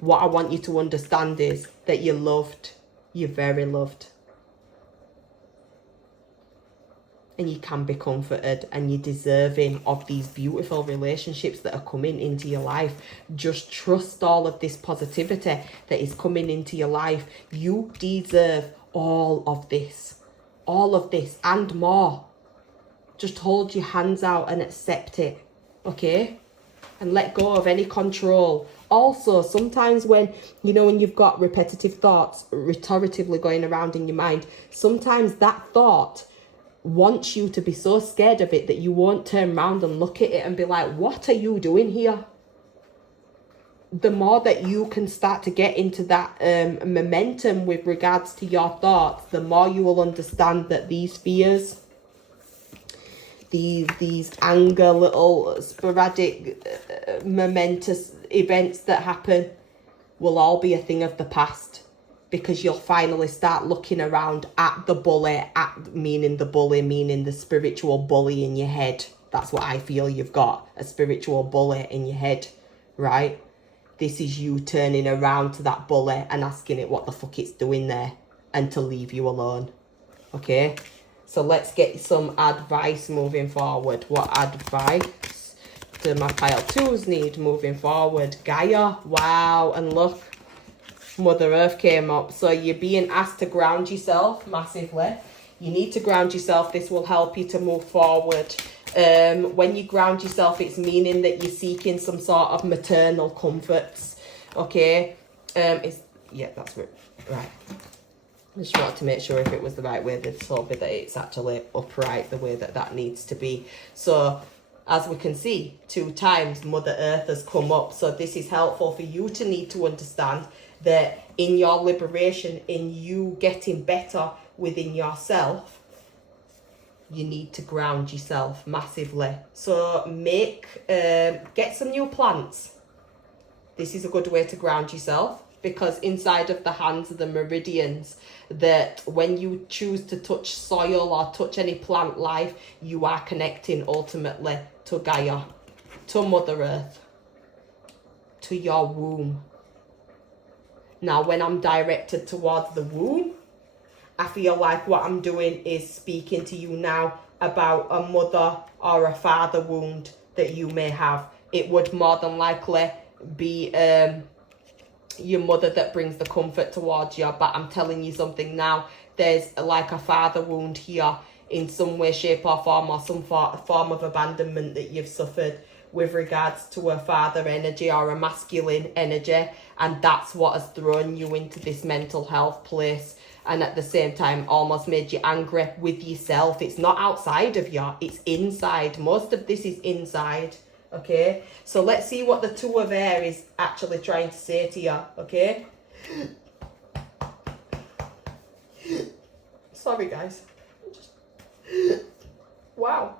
What I want you to understand is that you're loved. You're very loved. And you can be comforted, and you're deserving of these beautiful relationships that are coming into your life. Just trust all of this positivity that is coming into your life. You deserve all of this and more. Just hold your hands out and accept it, okay? And let go of any control. Also, sometimes when you've got repetitive thoughts rhetorically going around in your mind, sometimes that thought wants you to be so scared of it that you won't turn around and look at it and be like, what are you doing here? The more that you can start to get into that momentum with regards to your thoughts, the more you will understand that these fears, these anger, little sporadic momentous events that happen will all be a thing of the past. Because you'll finally start looking around at the bully, meaning the spiritual bully in your head. That's what I feel you've got, a spiritual bully in your head, right? This is you turning around to that bully and asking it what the fuck it's doing there and to leave you alone, okay? So let's get some advice moving forward. What advice do my pile twos need moving forward? Gaia, wow, and look. Mother Earth came up. So you're being asked to ground yourself massively. You need to ground yourself. This will help you to move forward. When you ground yourself, it's meaning that you're seeking some sort of maternal comforts. Okay? That's right. I just wanted to make sure if it was the right way they told me that it's actually upright the way that needs to be. So as we can see, 2 times Mother Earth has come up. So this is helpful for you to need to understand that in your liberation, in you getting better within yourself, you need to ground yourself massively. So get some new plants. This is a good way to ground yourself. because inside of the hands are the meridians that when you choose to touch soil or touch any plant life, you are connecting ultimately to Gaia, to Mother Earth, to your womb. Now, when I'm directed towards the womb, I feel like what I'm doing is speaking to you now about a mother or a father wound that you may have. It would more than likely be your mother that brings the comfort towards you, but I'm telling you something now. There's like a father wound here in some way, shape or form, or some form of abandonment that you've suffered with regards to a father energy or a masculine energy, and that's what has thrown you into this mental health place, and at the same time almost made you angry with yourself. It's not outside of you, it's inside. Most of this is inside. Okay, so let's see what the Two of Air is actually trying to say to you. Okay, sorry guys, wow,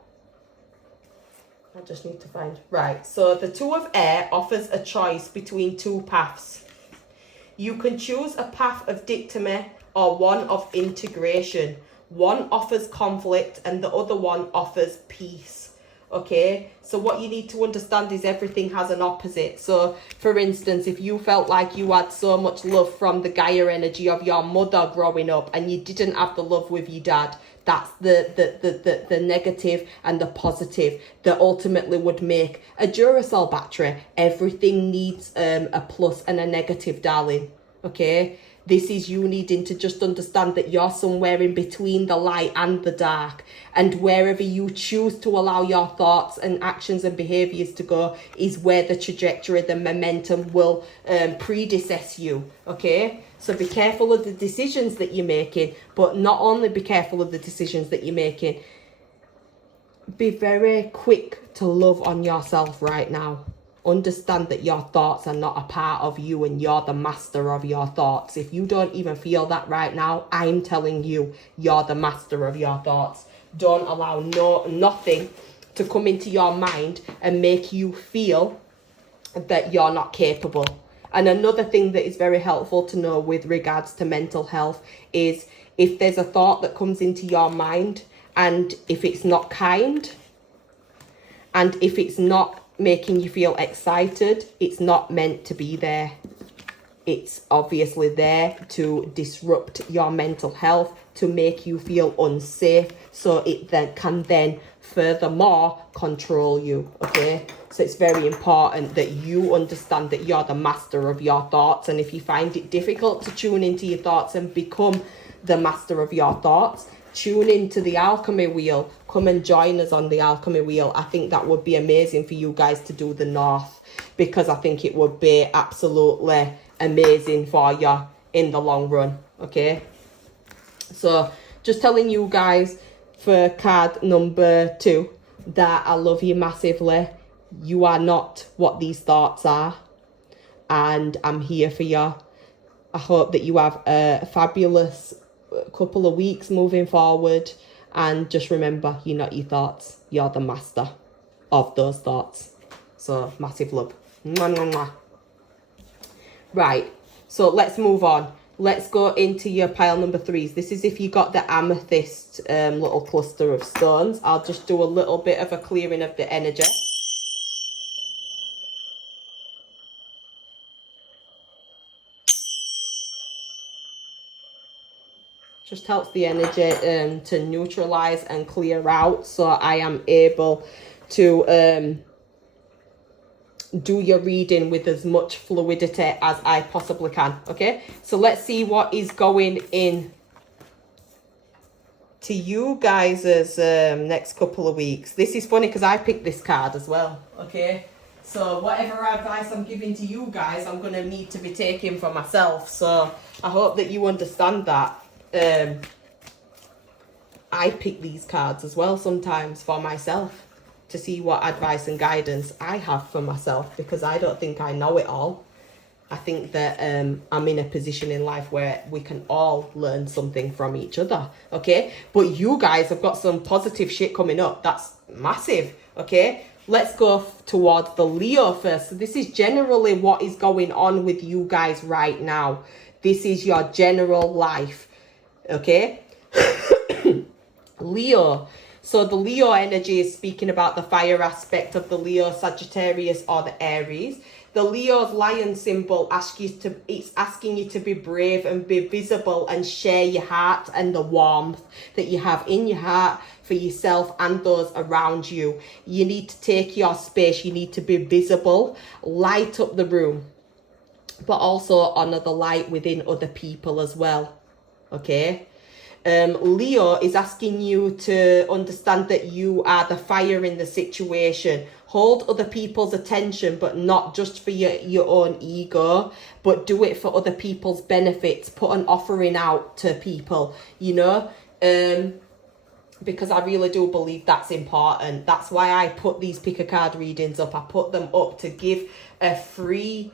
I just need to find, right, so the Two of Air offers a choice between two paths. You can choose a path of dictamy or one of integration. One offers conflict and the other one offers peace. Okay, so what you need to understand is everything has an opposite. So for instance, if you felt like you had so much love from the Gaia energy of your mother growing up and you didn't have the love with your dad, that's the negative and the positive that ultimately would make a Duracell battery. Everything needs a plus and a negative, darling. Okay, this is you needing to just understand that you're somewhere in between the light and the dark, and wherever you choose to allow your thoughts and actions and behaviors to go is where the trajectory, the momentum will predecess you. Okay, so be careful of the decisions that you're making, but not only be careful of the decisions that you're making, be very quick to love on yourself right now. Understand that your thoughts are not a part of you and you're the master of your thoughts. If you don't even feel that right now, I'm telling you, you're the master of your thoughts. Don't allow nothing to come into your mind and make you feel that you're not capable. And another thing that is very helpful to know with regards to mental health is if there's a thought that comes into your mind, and if it's not kind, and if it's not making you feel excited, it's not meant to be there. It's obviously there to disrupt your mental health, to make you feel unsafe, so it then can furthermore control you. Okay, so it's very important that you understand that you're the master of your thoughts, and if you find it difficult to tune into your thoughts and become the master of your thoughts, tune into the alchemy wheel. Come and join us on the alchemy wheel. I think that would be amazing for you guys to do the north, because I think it would be absolutely amazing for you in the long run. Okay, so just telling you guys for card number 2 that I love you massively. You are not what these thoughts are, and I'm here for you. I hope that you have a fabulous couple of weeks moving forward, and just remember, you're not your thoughts, you're the master of those thoughts. So massive love. Mwah, mwah, mwah. Right, so let's move on. Let's go into your pile number 3s. This is if you got the amethyst little cluster of stones. I'll just do a little bit of a clearing of the energy. Just helps the energy to neutralize and clear out, so I am able to do your reading with as much fluidity as I possibly can. Okay, so let's see what is going in to you guys' next couple of weeks. This is funny because I picked this card as well. Okay, so whatever advice I'm giving to you guys, I'm going to need to be taking for myself, so I hope that you understand that. I pick these cards as well sometimes for myself to see what advice and guidance I have for myself, because I don't think I know it all. I think that I'm in a position in life where we can all learn something from each other. Okay, but you guys have got some positive shit coming up. That's massive. Okay, let's go towards the Leo first. So this is generally what is going on with you guys right now. This is your general life, okay? Leo. So the Leo energy is speaking about the fire aspect of the Leo, Sagittarius, or the Aries. The Leo's lion symbol it's asking you to be brave and be visible and share your heart and the warmth that you have in your heart for yourself and those around you. You need to take your space. You need to be visible, light up the room, but also honor the light within other people as well. Okay? Leo is asking you to understand that you are the fire in the situation. Hold other people's attention, but not just for your own ego, but do it for other people's benefits. Put an offering out to people, you know, because I really do believe that's important. That's why I put these pick a card readings up. I put them up to give a free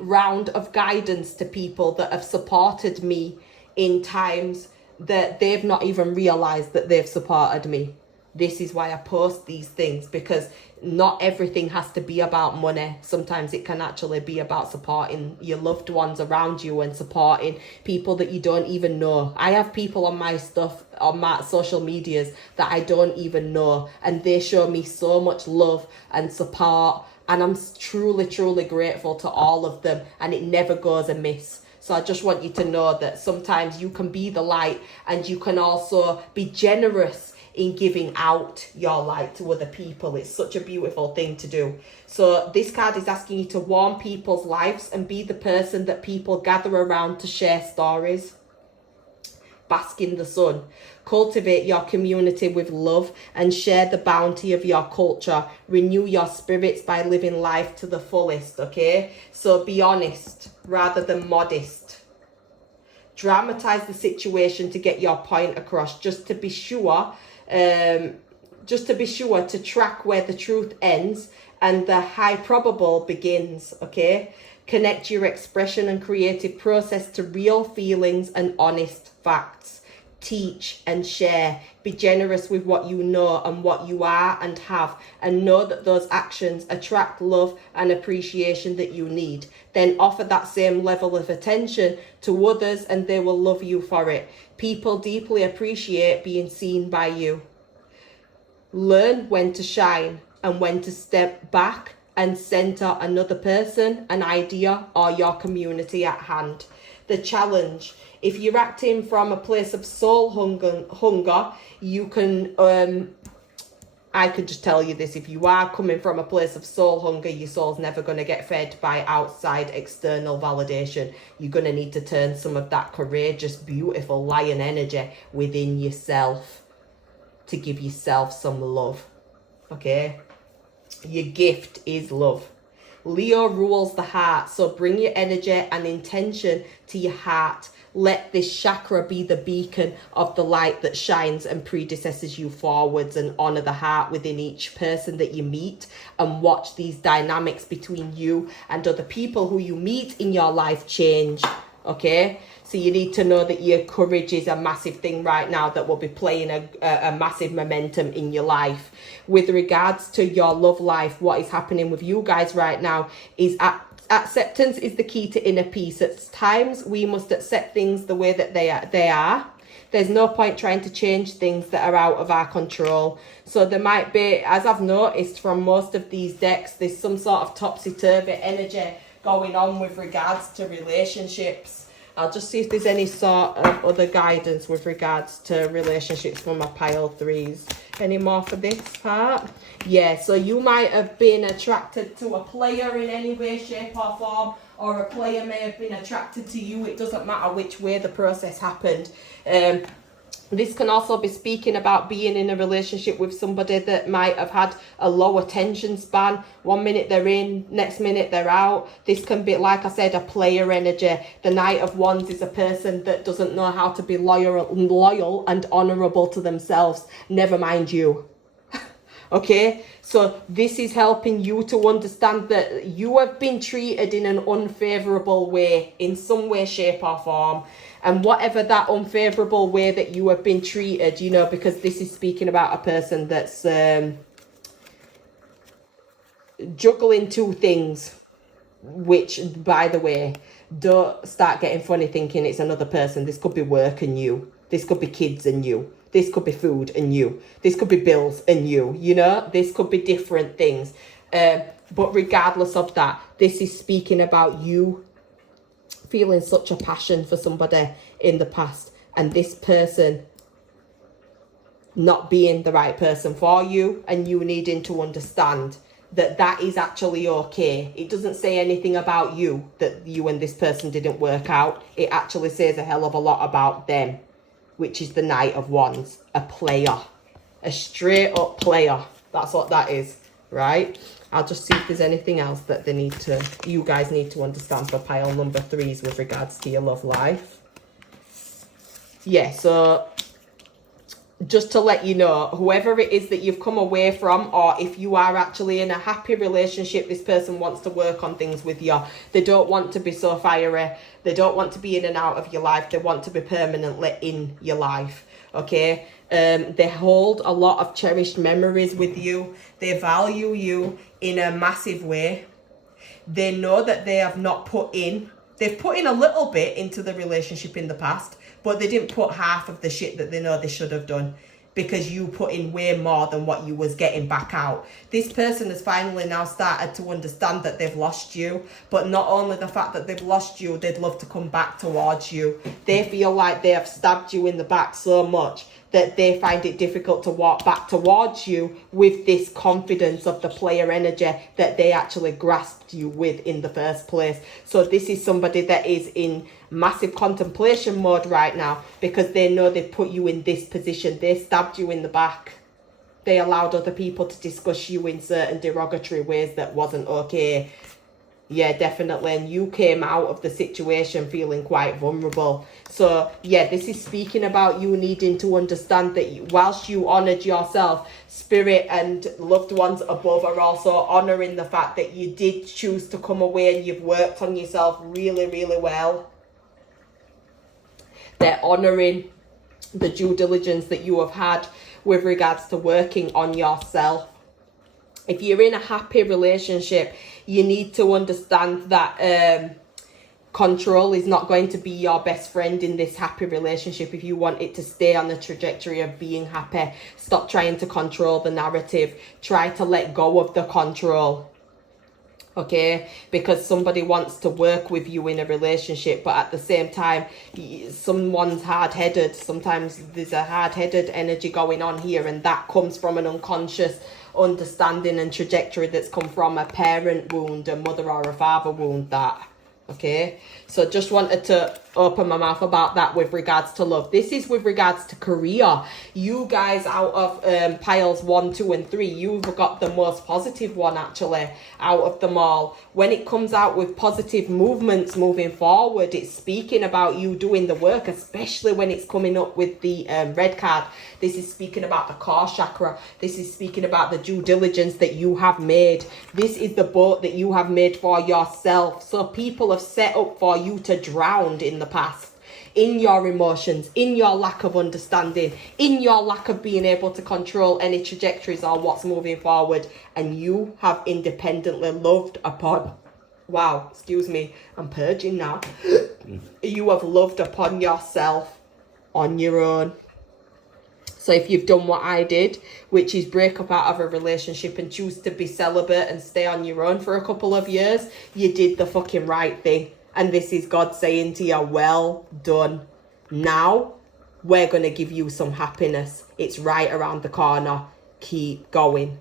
round of guidance to people that have supported me in times that they've not even realized that they've supported me. This is why I post these things, because not everything has to be about money. Sometimes it can actually be about supporting your loved ones around you and supporting people that you don't even know. I have people on my stuff, on my social medias, that I don't even know, and they show me so much love and support, and I'm truly, truly grateful to all of them, and it never goes amiss. So I just want you to know that sometimes you can be the light, and you can also be generous in giving out your light to other people. It's such a beautiful thing to do. So this card is asking you to warm people's lives and be the person that people gather around to share stories. Bask in the sun. Cultivate your community with love and share the bounty of your culture. Renew your spirits by living life to the fullest, okay? So be honest rather than modest. Dramatize the situation to get your point across, just to be sure to track where the truth ends and the high probable begins, okay? Connect your expression and creative process to real feelings and honest facts. Teach and share. Be generous with what you know and what you are and have, and know that those actions attract love and appreciation that you need. Then offer that same level of attention to others and they will love you for it. People deeply appreciate being seen by you. Learn when to shine and when to step back and center another person, an idea, or your community at hand. The challenge: if you're acting from a place of soul hunger, you can, I could just tell you this, if you are coming from a place of soul hunger, your soul's never going to get fed by outside external validation. You're going to need to turn some of that courageous, beautiful lion energy within yourself to give yourself some love, okay? Your gift is love. Leo rules the heart, so bring your energy and intention to your heart. Let this chakra be the beacon of the light that shines and predecesses you forwards, and honor the heart within each person that you meet, and watch these dynamics between you and other people who you meet in your life change, okay? So you need to know that your courage is a massive thing right now that will be playing a massive momentum in your life. With regards to your love life, what is happening with you guys right now is acceptance is the key to inner peace. At times, we must accept things the way that they are. There's no point trying to change things that are out of our control. So there might be, as I've noticed from most of these decks, there's some sort of topsy-turvy energy going on with regards to relationships. I'll just see if there's any sort of other guidance with regards to relationships from my pile threes. Any more for this part? Yeah, so you might have been attracted to a player in any way, shape or form, or a player may have been attracted to you. It doesn't matter which way the process happened. This can also be speaking about being in a relationship with somebody that might have had a low attention span. 1 minute they're in, next minute they're out. This can be, like I said, a player energy. The Knight of Wands is a person that doesn't know how to be loyal and honourable to themselves. Never mind you. Okay, so this is helping you to understand that you have been treated in an unfavorable way in some way, shape or form. And whatever that unfavorable way that you have been treated, you know, because this is speaking about a person that's juggling two things, which, by the way, don't start getting funny thinking it's another person. This could be work and you. This could be kids and you. This could be food and you. This could be bills and you. You know, this could be different things. But regardless of that, this is speaking about you feeling such a passion for somebody in the past, and this person not being the right person for you, and you needing to understand that that is actually okay. It doesn't say anything about you, that you and this person didn't work out. It actually says a hell of a lot about them, which is the Knight of Wands, a player, a straight up player. That's what that is, right? I'll just see if there's anything else that you guys need to understand for pile number 3s with regards to your love life. Yeah, so just to let you know, whoever it is that you've come away from, or if you are actually in a happy relationship, this person wants to work on things with you. They don't want to be so fiery. They don't want to be in and out of your life. They want to be permanently in your life, okay? They hold a lot of cherished memories with you. They value you in a massive way. They know that they have not they've put in a little bit into the relationship in the past, but they didn't put half of the shit that they know they should have done, because you put in way more than what you was getting back out. This person has finally now started to understand that they've lost you, but not only the fact that they've lost you, they'd love to come back towards you. They feel like they have stabbed you in the back so much that they find it difficult to walk back towards you with this confidence of the player energy that they actually grasped you with in the first place. So this is somebody that is in massive contemplation mode right now, because they know they put you in this position. They stabbed you in the back. They allowed other people to discuss you in certain derogatory ways that wasn't okay. Yeah, definitely. And you came out of the situation feeling quite vulnerable. So yeah, this is speaking about you needing to understand that whilst you honoured yourself, spirit and loved ones above are also honouring the fact that you did choose to come away and you've worked on yourself really, really well. They're honouring the due diligence that you have had with regards to working on yourself. If you're in a happy relationship, you need to understand that control is not going to be your best friend in this happy relationship. If you want it to stay on the trajectory of being happy, stop trying to control the narrative. Try to let go of the control. Okay, because somebody wants to work with you in a relationship, but at the same time, someone's hard-headed. Sometimes there's a hard-headed energy going on here, and that comes from an unconscious understanding and trajectory that's come from a parent wound, a mother or a father wound. That, okay, so just wanted to open my mouth about that with regards to love. This is with regards to career. You guys, out of piles 1, 2 and 3, you've got the most positive one actually out of them all. When it comes out with positive movements moving forward, it's speaking about you doing the work, especially when it's coming up with the red card. This is speaking about the core chakra. This is speaking about the due diligence that you have made. This is the boat that you have made for yourself. So people have set up for you to drown in the past, in your emotions, in your lack of understanding, in your lack of being able to control any trajectories or what's moving forward, and you have independently loved upon, wow, excuse me, I'm purging now. You have loved upon yourself on your own. So if you've done what I did, which is break up out of a relationship and choose to be celibate and stay on your own for a couple of years, you did the fucking right thing. And this is God saying to you, well done. Now we're going to give you some happiness. It's right around the corner. Keep going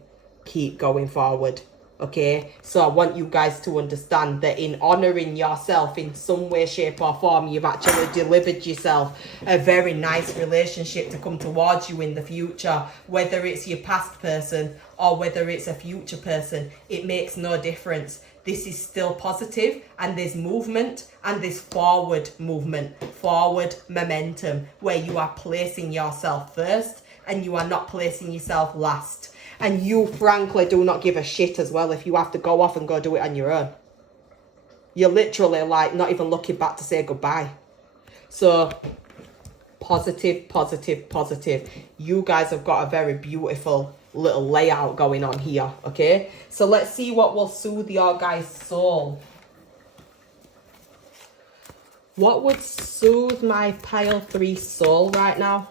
forward. Okay, so I want you guys to understand that in honouring yourself in some way, shape or form, you've actually delivered yourself a very nice relationship to come towards you in the future. Whether it's your past person or whether it's a future person, it makes no difference. This is still positive, and there's movement, and there's forward movement, forward momentum, where you are placing yourself first and you are not placing yourself last. And you frankly do not give a shit as well if you have to go off and go do it on your own. You're literally like not even looking back to say goodbye. So positive, positive, positive. You guys have got a very beautiful little layout going on here, okay? So let's see what will soothe your guys' soul. What would soothe my pile 3 soul right now?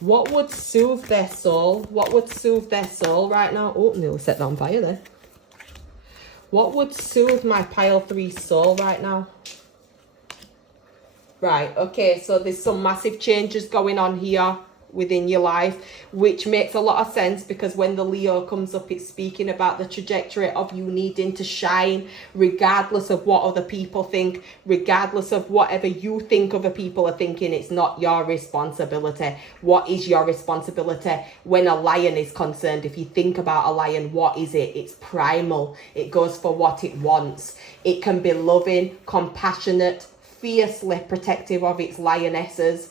What would soothe their soul? What would soothe their soul right now? Oh, nearly set that on fire there. What would soothe my pile 3 soul right now? Right, okay, so there's some massive changes going on here within your life, which makes a lot of sense because when the Leo comes up, it's speaking about the trajectory of you needing to shine regardless of what other people think, regardless of whatever you think other people are thinking. It's not your responsibility. What is your responsibility when a lion is concerned? If you think about a lion, what is it? It's primal. It goes for what it wants. It can be loving, compassionate, fiercely protective of its lionesses,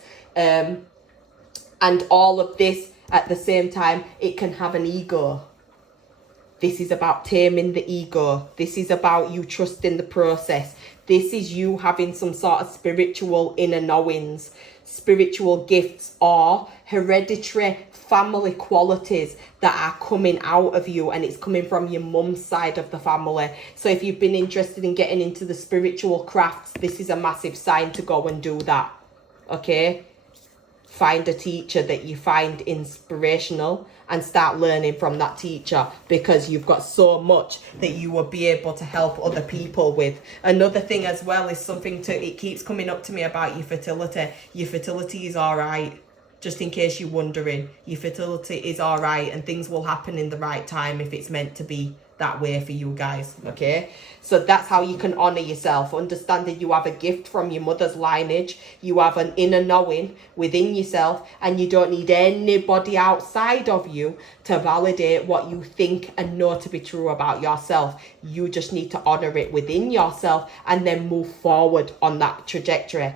and all of this at the same time. It can have an ego. This is about taming the ego. This is about you trusting the process. This is you having some sort of spiritual inner knowings, spiritual gifts, or hereditary family qualities that are coming out of you, and it's coming from your mum's side of the family. So if you've been interested in getting into the spiritual crafts, this is a massive sign to go and do that, okay? Find a teacher that you find inspirational and start learning from that teacher, because you've got so much that you will be able to help other people with. Another thing as well is something it keeps coming up to me about your fertility. Your fertility is all right. Just in case you're wondering, your fertility is all right, and things will happen in the right time if it's meant to be that way for you guys, okay? So that's how you can honor yourself, understanding you have a gift from your mother's lineage, you have an inner knowing within yourself, and you don't need anybody outside of you to validate what you think and know to be true about yourself. You just need to honor it within yourself and then move forward on that trajectory.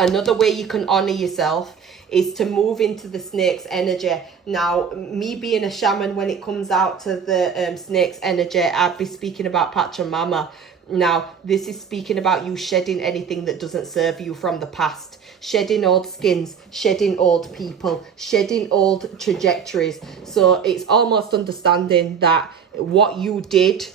Another way you can honor yourself is to move into the snake's energy. Now, me being a shaman, when it comes out to the snake's energy, I'd be speaking about Pachamama. Now, this is speaking about you shedding anything that doesn't serve you from the past. Shedding old skins, shedding old people, shedding old trajectories. So it's almost understanding that what you did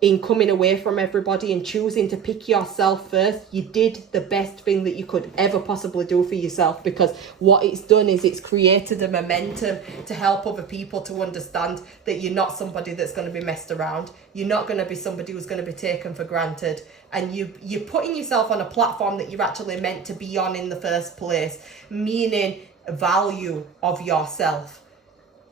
in coming away from everybody and choosing to pick yourself first, you did the best thing that you could ever possibly do for yourself, because what it's done is it's created a momentum to help other people to understand that you're not somebody that's going to be messed around. You're not going to be somebody who's going to be taken for granted. And you're putting yourself on a platform that you're actually meant to be on in the first place, meaning value of yourself.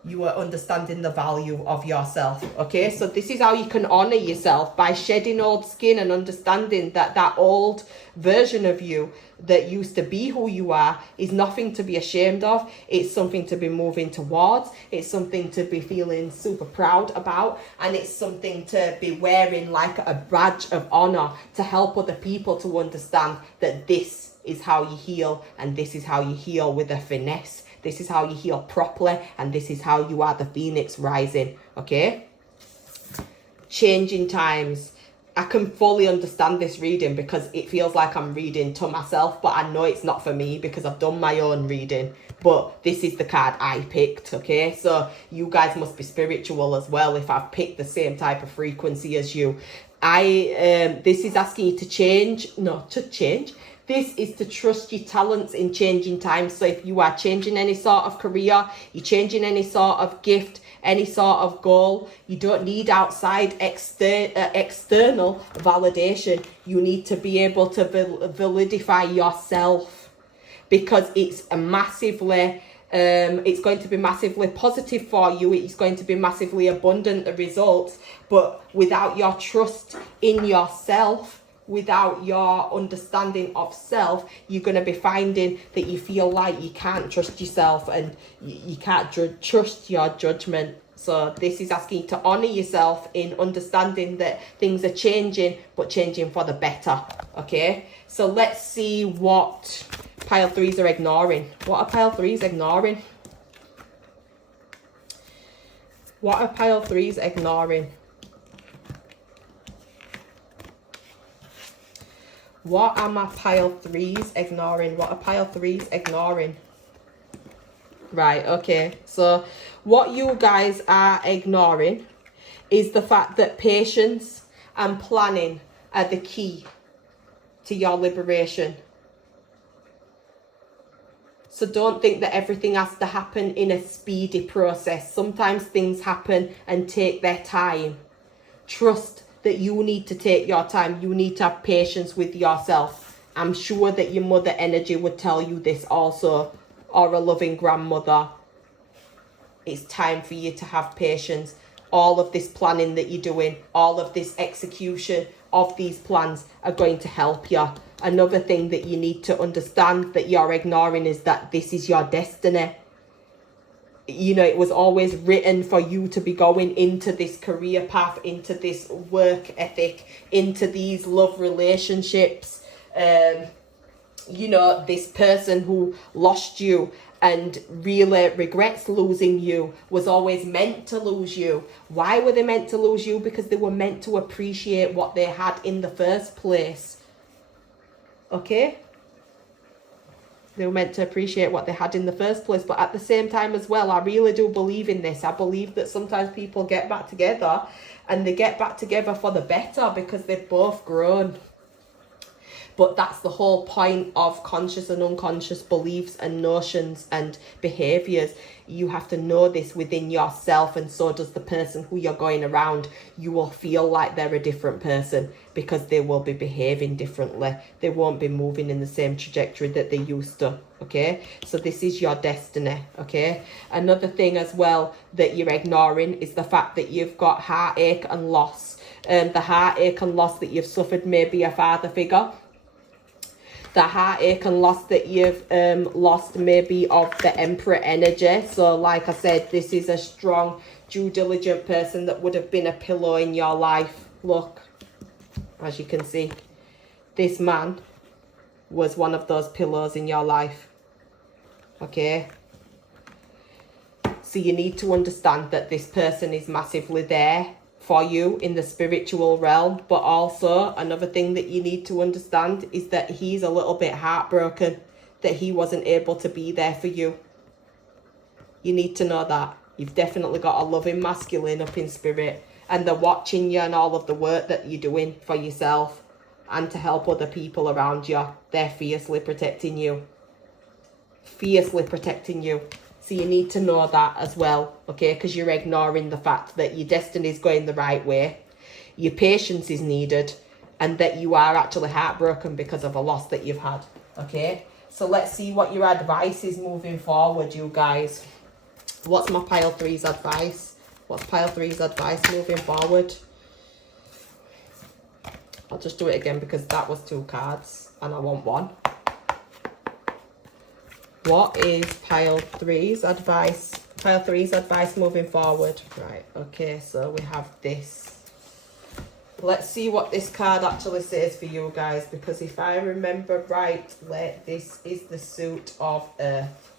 You are understanding the value of yourself, okay? So this is how you can honor yourself, by shedding old skin and understanding that that old version of you that used to be who you are is nothing to be ashamed of. It's something to be moving towards. It's something to be feeling super proud about, and it's something to be wearing like a badge of honor to help other people to understand that this is how you heal, and this is how you heal with a finesse. This is how you heal properly, and this is how you are the phoenix rising, okay? Changing times. I can fully understand this reading because it feels like I'm reading to myself, but I know it's not for me because I've done my own reading. But this is the card I picked, okay? So you guys must be spiritual as well if I've picked the same type of frequency as you. This is asking you to change. This is to trust your talents in changing times. So if you are changing any sort of career, you're changing any sort of gift, any sort of goal, you don't need outside external validation. You need to be able to validify yourself, because it's a massively it's going to be massively positive for you. It's going to be massively abundant, the results. But without your trust in yourself, without your understanding of self, you're going to be finding that you feel like you can't trust yourself, and you can't trust your judgment. So this is asking you to honor yourself in understanding that things are changing, but changing for the better, okay? So let's see what pile 3s are ignoring. What are pile 3s ignoring? What are pile threes ignoring? What are my pile threes ignoring? What are pile threes ignoring? Right, okay. So what you guys are ignoring is the fact that patience and planning are the key to your liberation. So don't think that everything has to happen in a speedy process. Sometimes things happen and take their time. Trust that you need to take your time. You need to have patience with yourself. I'm sure that your mother energy would tell you this also, or a loving grandmother. It's time for you to have patience. All of this planning that you're doing, all of this execution of these plans are going to help you. Another thing that you need to understand that you're ignoring is that this is your destiny. You know, it was always written for you to be going into this career path, into this work ethic, into these love relationships. You know, this person who lost you and really regrets losing you was always meant to lose you. Why were they meant to lose you? Because they were meant to appreciate what they had in the first place. Okay? They were meant to appreciate what they had in the first place. But at the same time as well, I really do believe in this. I believe that sometimes people get back together and they get back together for the better because they've both grown. But that's the whole point of conscious and unconscious beliefs and notions and behaviours. You have to know this within yourself, and so does the person who you're going around. You will feel like they're a different person because they will be behaving differently. They won't be moving in the same trajectory that they used to, okay? So this is your destiny, okay? Another thing as well that you're ignoring is the fact that you've got heartache and loss. The heartache and loss that you've suffered may be a father figure. The heartache and loss that you've lost maybe of the Emperor energy. So like I said, this is a strong, due diligent person that would have been a pillow in your life. Look, as you can see, this man was one of those pillows in your life. Okay? So you need to understand that this person is massively there for you in the spiritual realm. But also another thing that you need to understand is that he's a little bit heartbroken that he wasn't able to be there for you. You need to know that. You've definitely got a loving masculine up in spirit, and they're watching you and all of the work that you're doing for yourself and to help other people around you. They're fiercely protecting you. Fiercely protecting you. So you need to know that as well, okay? Because you're ignoring the fact that your destiny is going the right way, your patience is needed, and that you are actually heartbroken because of a loss that you've had, okay? So let's see what your advice is moving forward, you guys. What's my pile three's advice? What's pile three's advice moving forward? I'll just do it again because that was 2 cards and I want 1. What is pile three's advice? Pile three's advice moving forward. Right, okay, so we have this. Let's see what this card actually says for you guys, because if I remember rightly, this is the suit of Earth.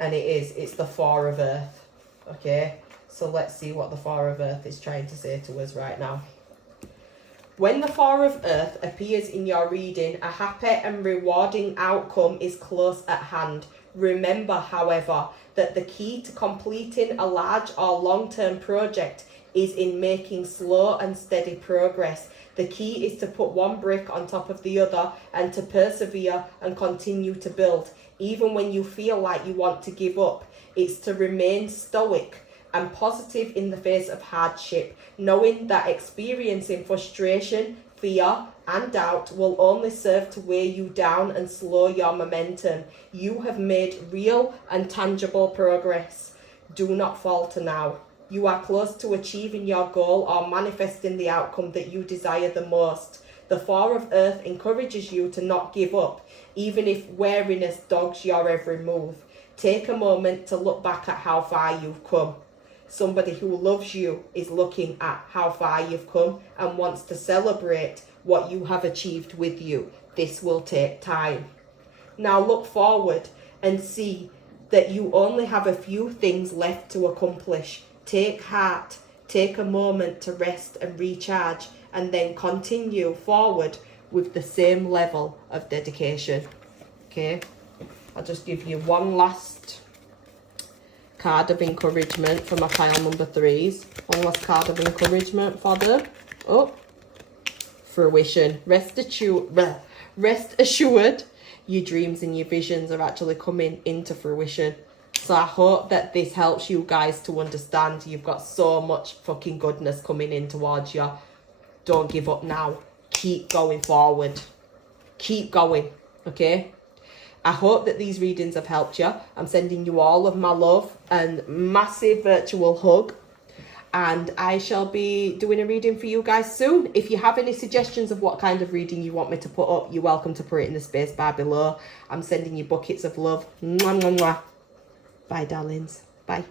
And it's the 4 of Earth. Okay, so let's see what the 4 of Earth is trying to say to us right now. When the 4 of Earth appears in your reading, a happy and rewarding outcome is close at hand. Remember, however, that the key to completing a large or long-term project is in making slow and steady progress. The key is to put one brick on top of the other and to persevere and continue to build. Even when you feel like you want to give up, it's to remain stoic and positive in the face of hardship, knowing that experiencing frustration, fear, and doubt will only serve to weigh you down and slow your momentum. You have made real and tangible progress. Do not falter now. You are close to achieving your goal or manifesting the outcome that you desire the most. The 4 of Earth encourages you to not give up, even if weariness dogs your every move. Take a moment to look back at how far you've come. Somebody who loves you is looking at how far you've come and wants to celebrate what you have achieved with you. This will take time. Now look forward and see that you only have a few things left to accomplish. Take heart, take a moment to rest and recharge, and then continue forward with the same level of dedication. Okay, I'll just give you one last card of encouragement for my pile number 3s. One last card of encouragement for them. Oh, fruition. Rest assured, your dreams and your visions are actually coming into fruition. So I hope that this helps you guys to understand you've got so much fucking goodness coming in towards you. Don't give up now. Keep going forward. Keep going, okay? I hope that these readings have helped you. I'm sending you all of my love and massive virtual hug. And I shall be doing a reading for you guys soon. If you have any suggestions of what kind of reading you want me to put up, you're welcome to put it in the space bar below. I'm sending you buckets of love. Mwah, mwah, mwah. Bye, darlings. Bye.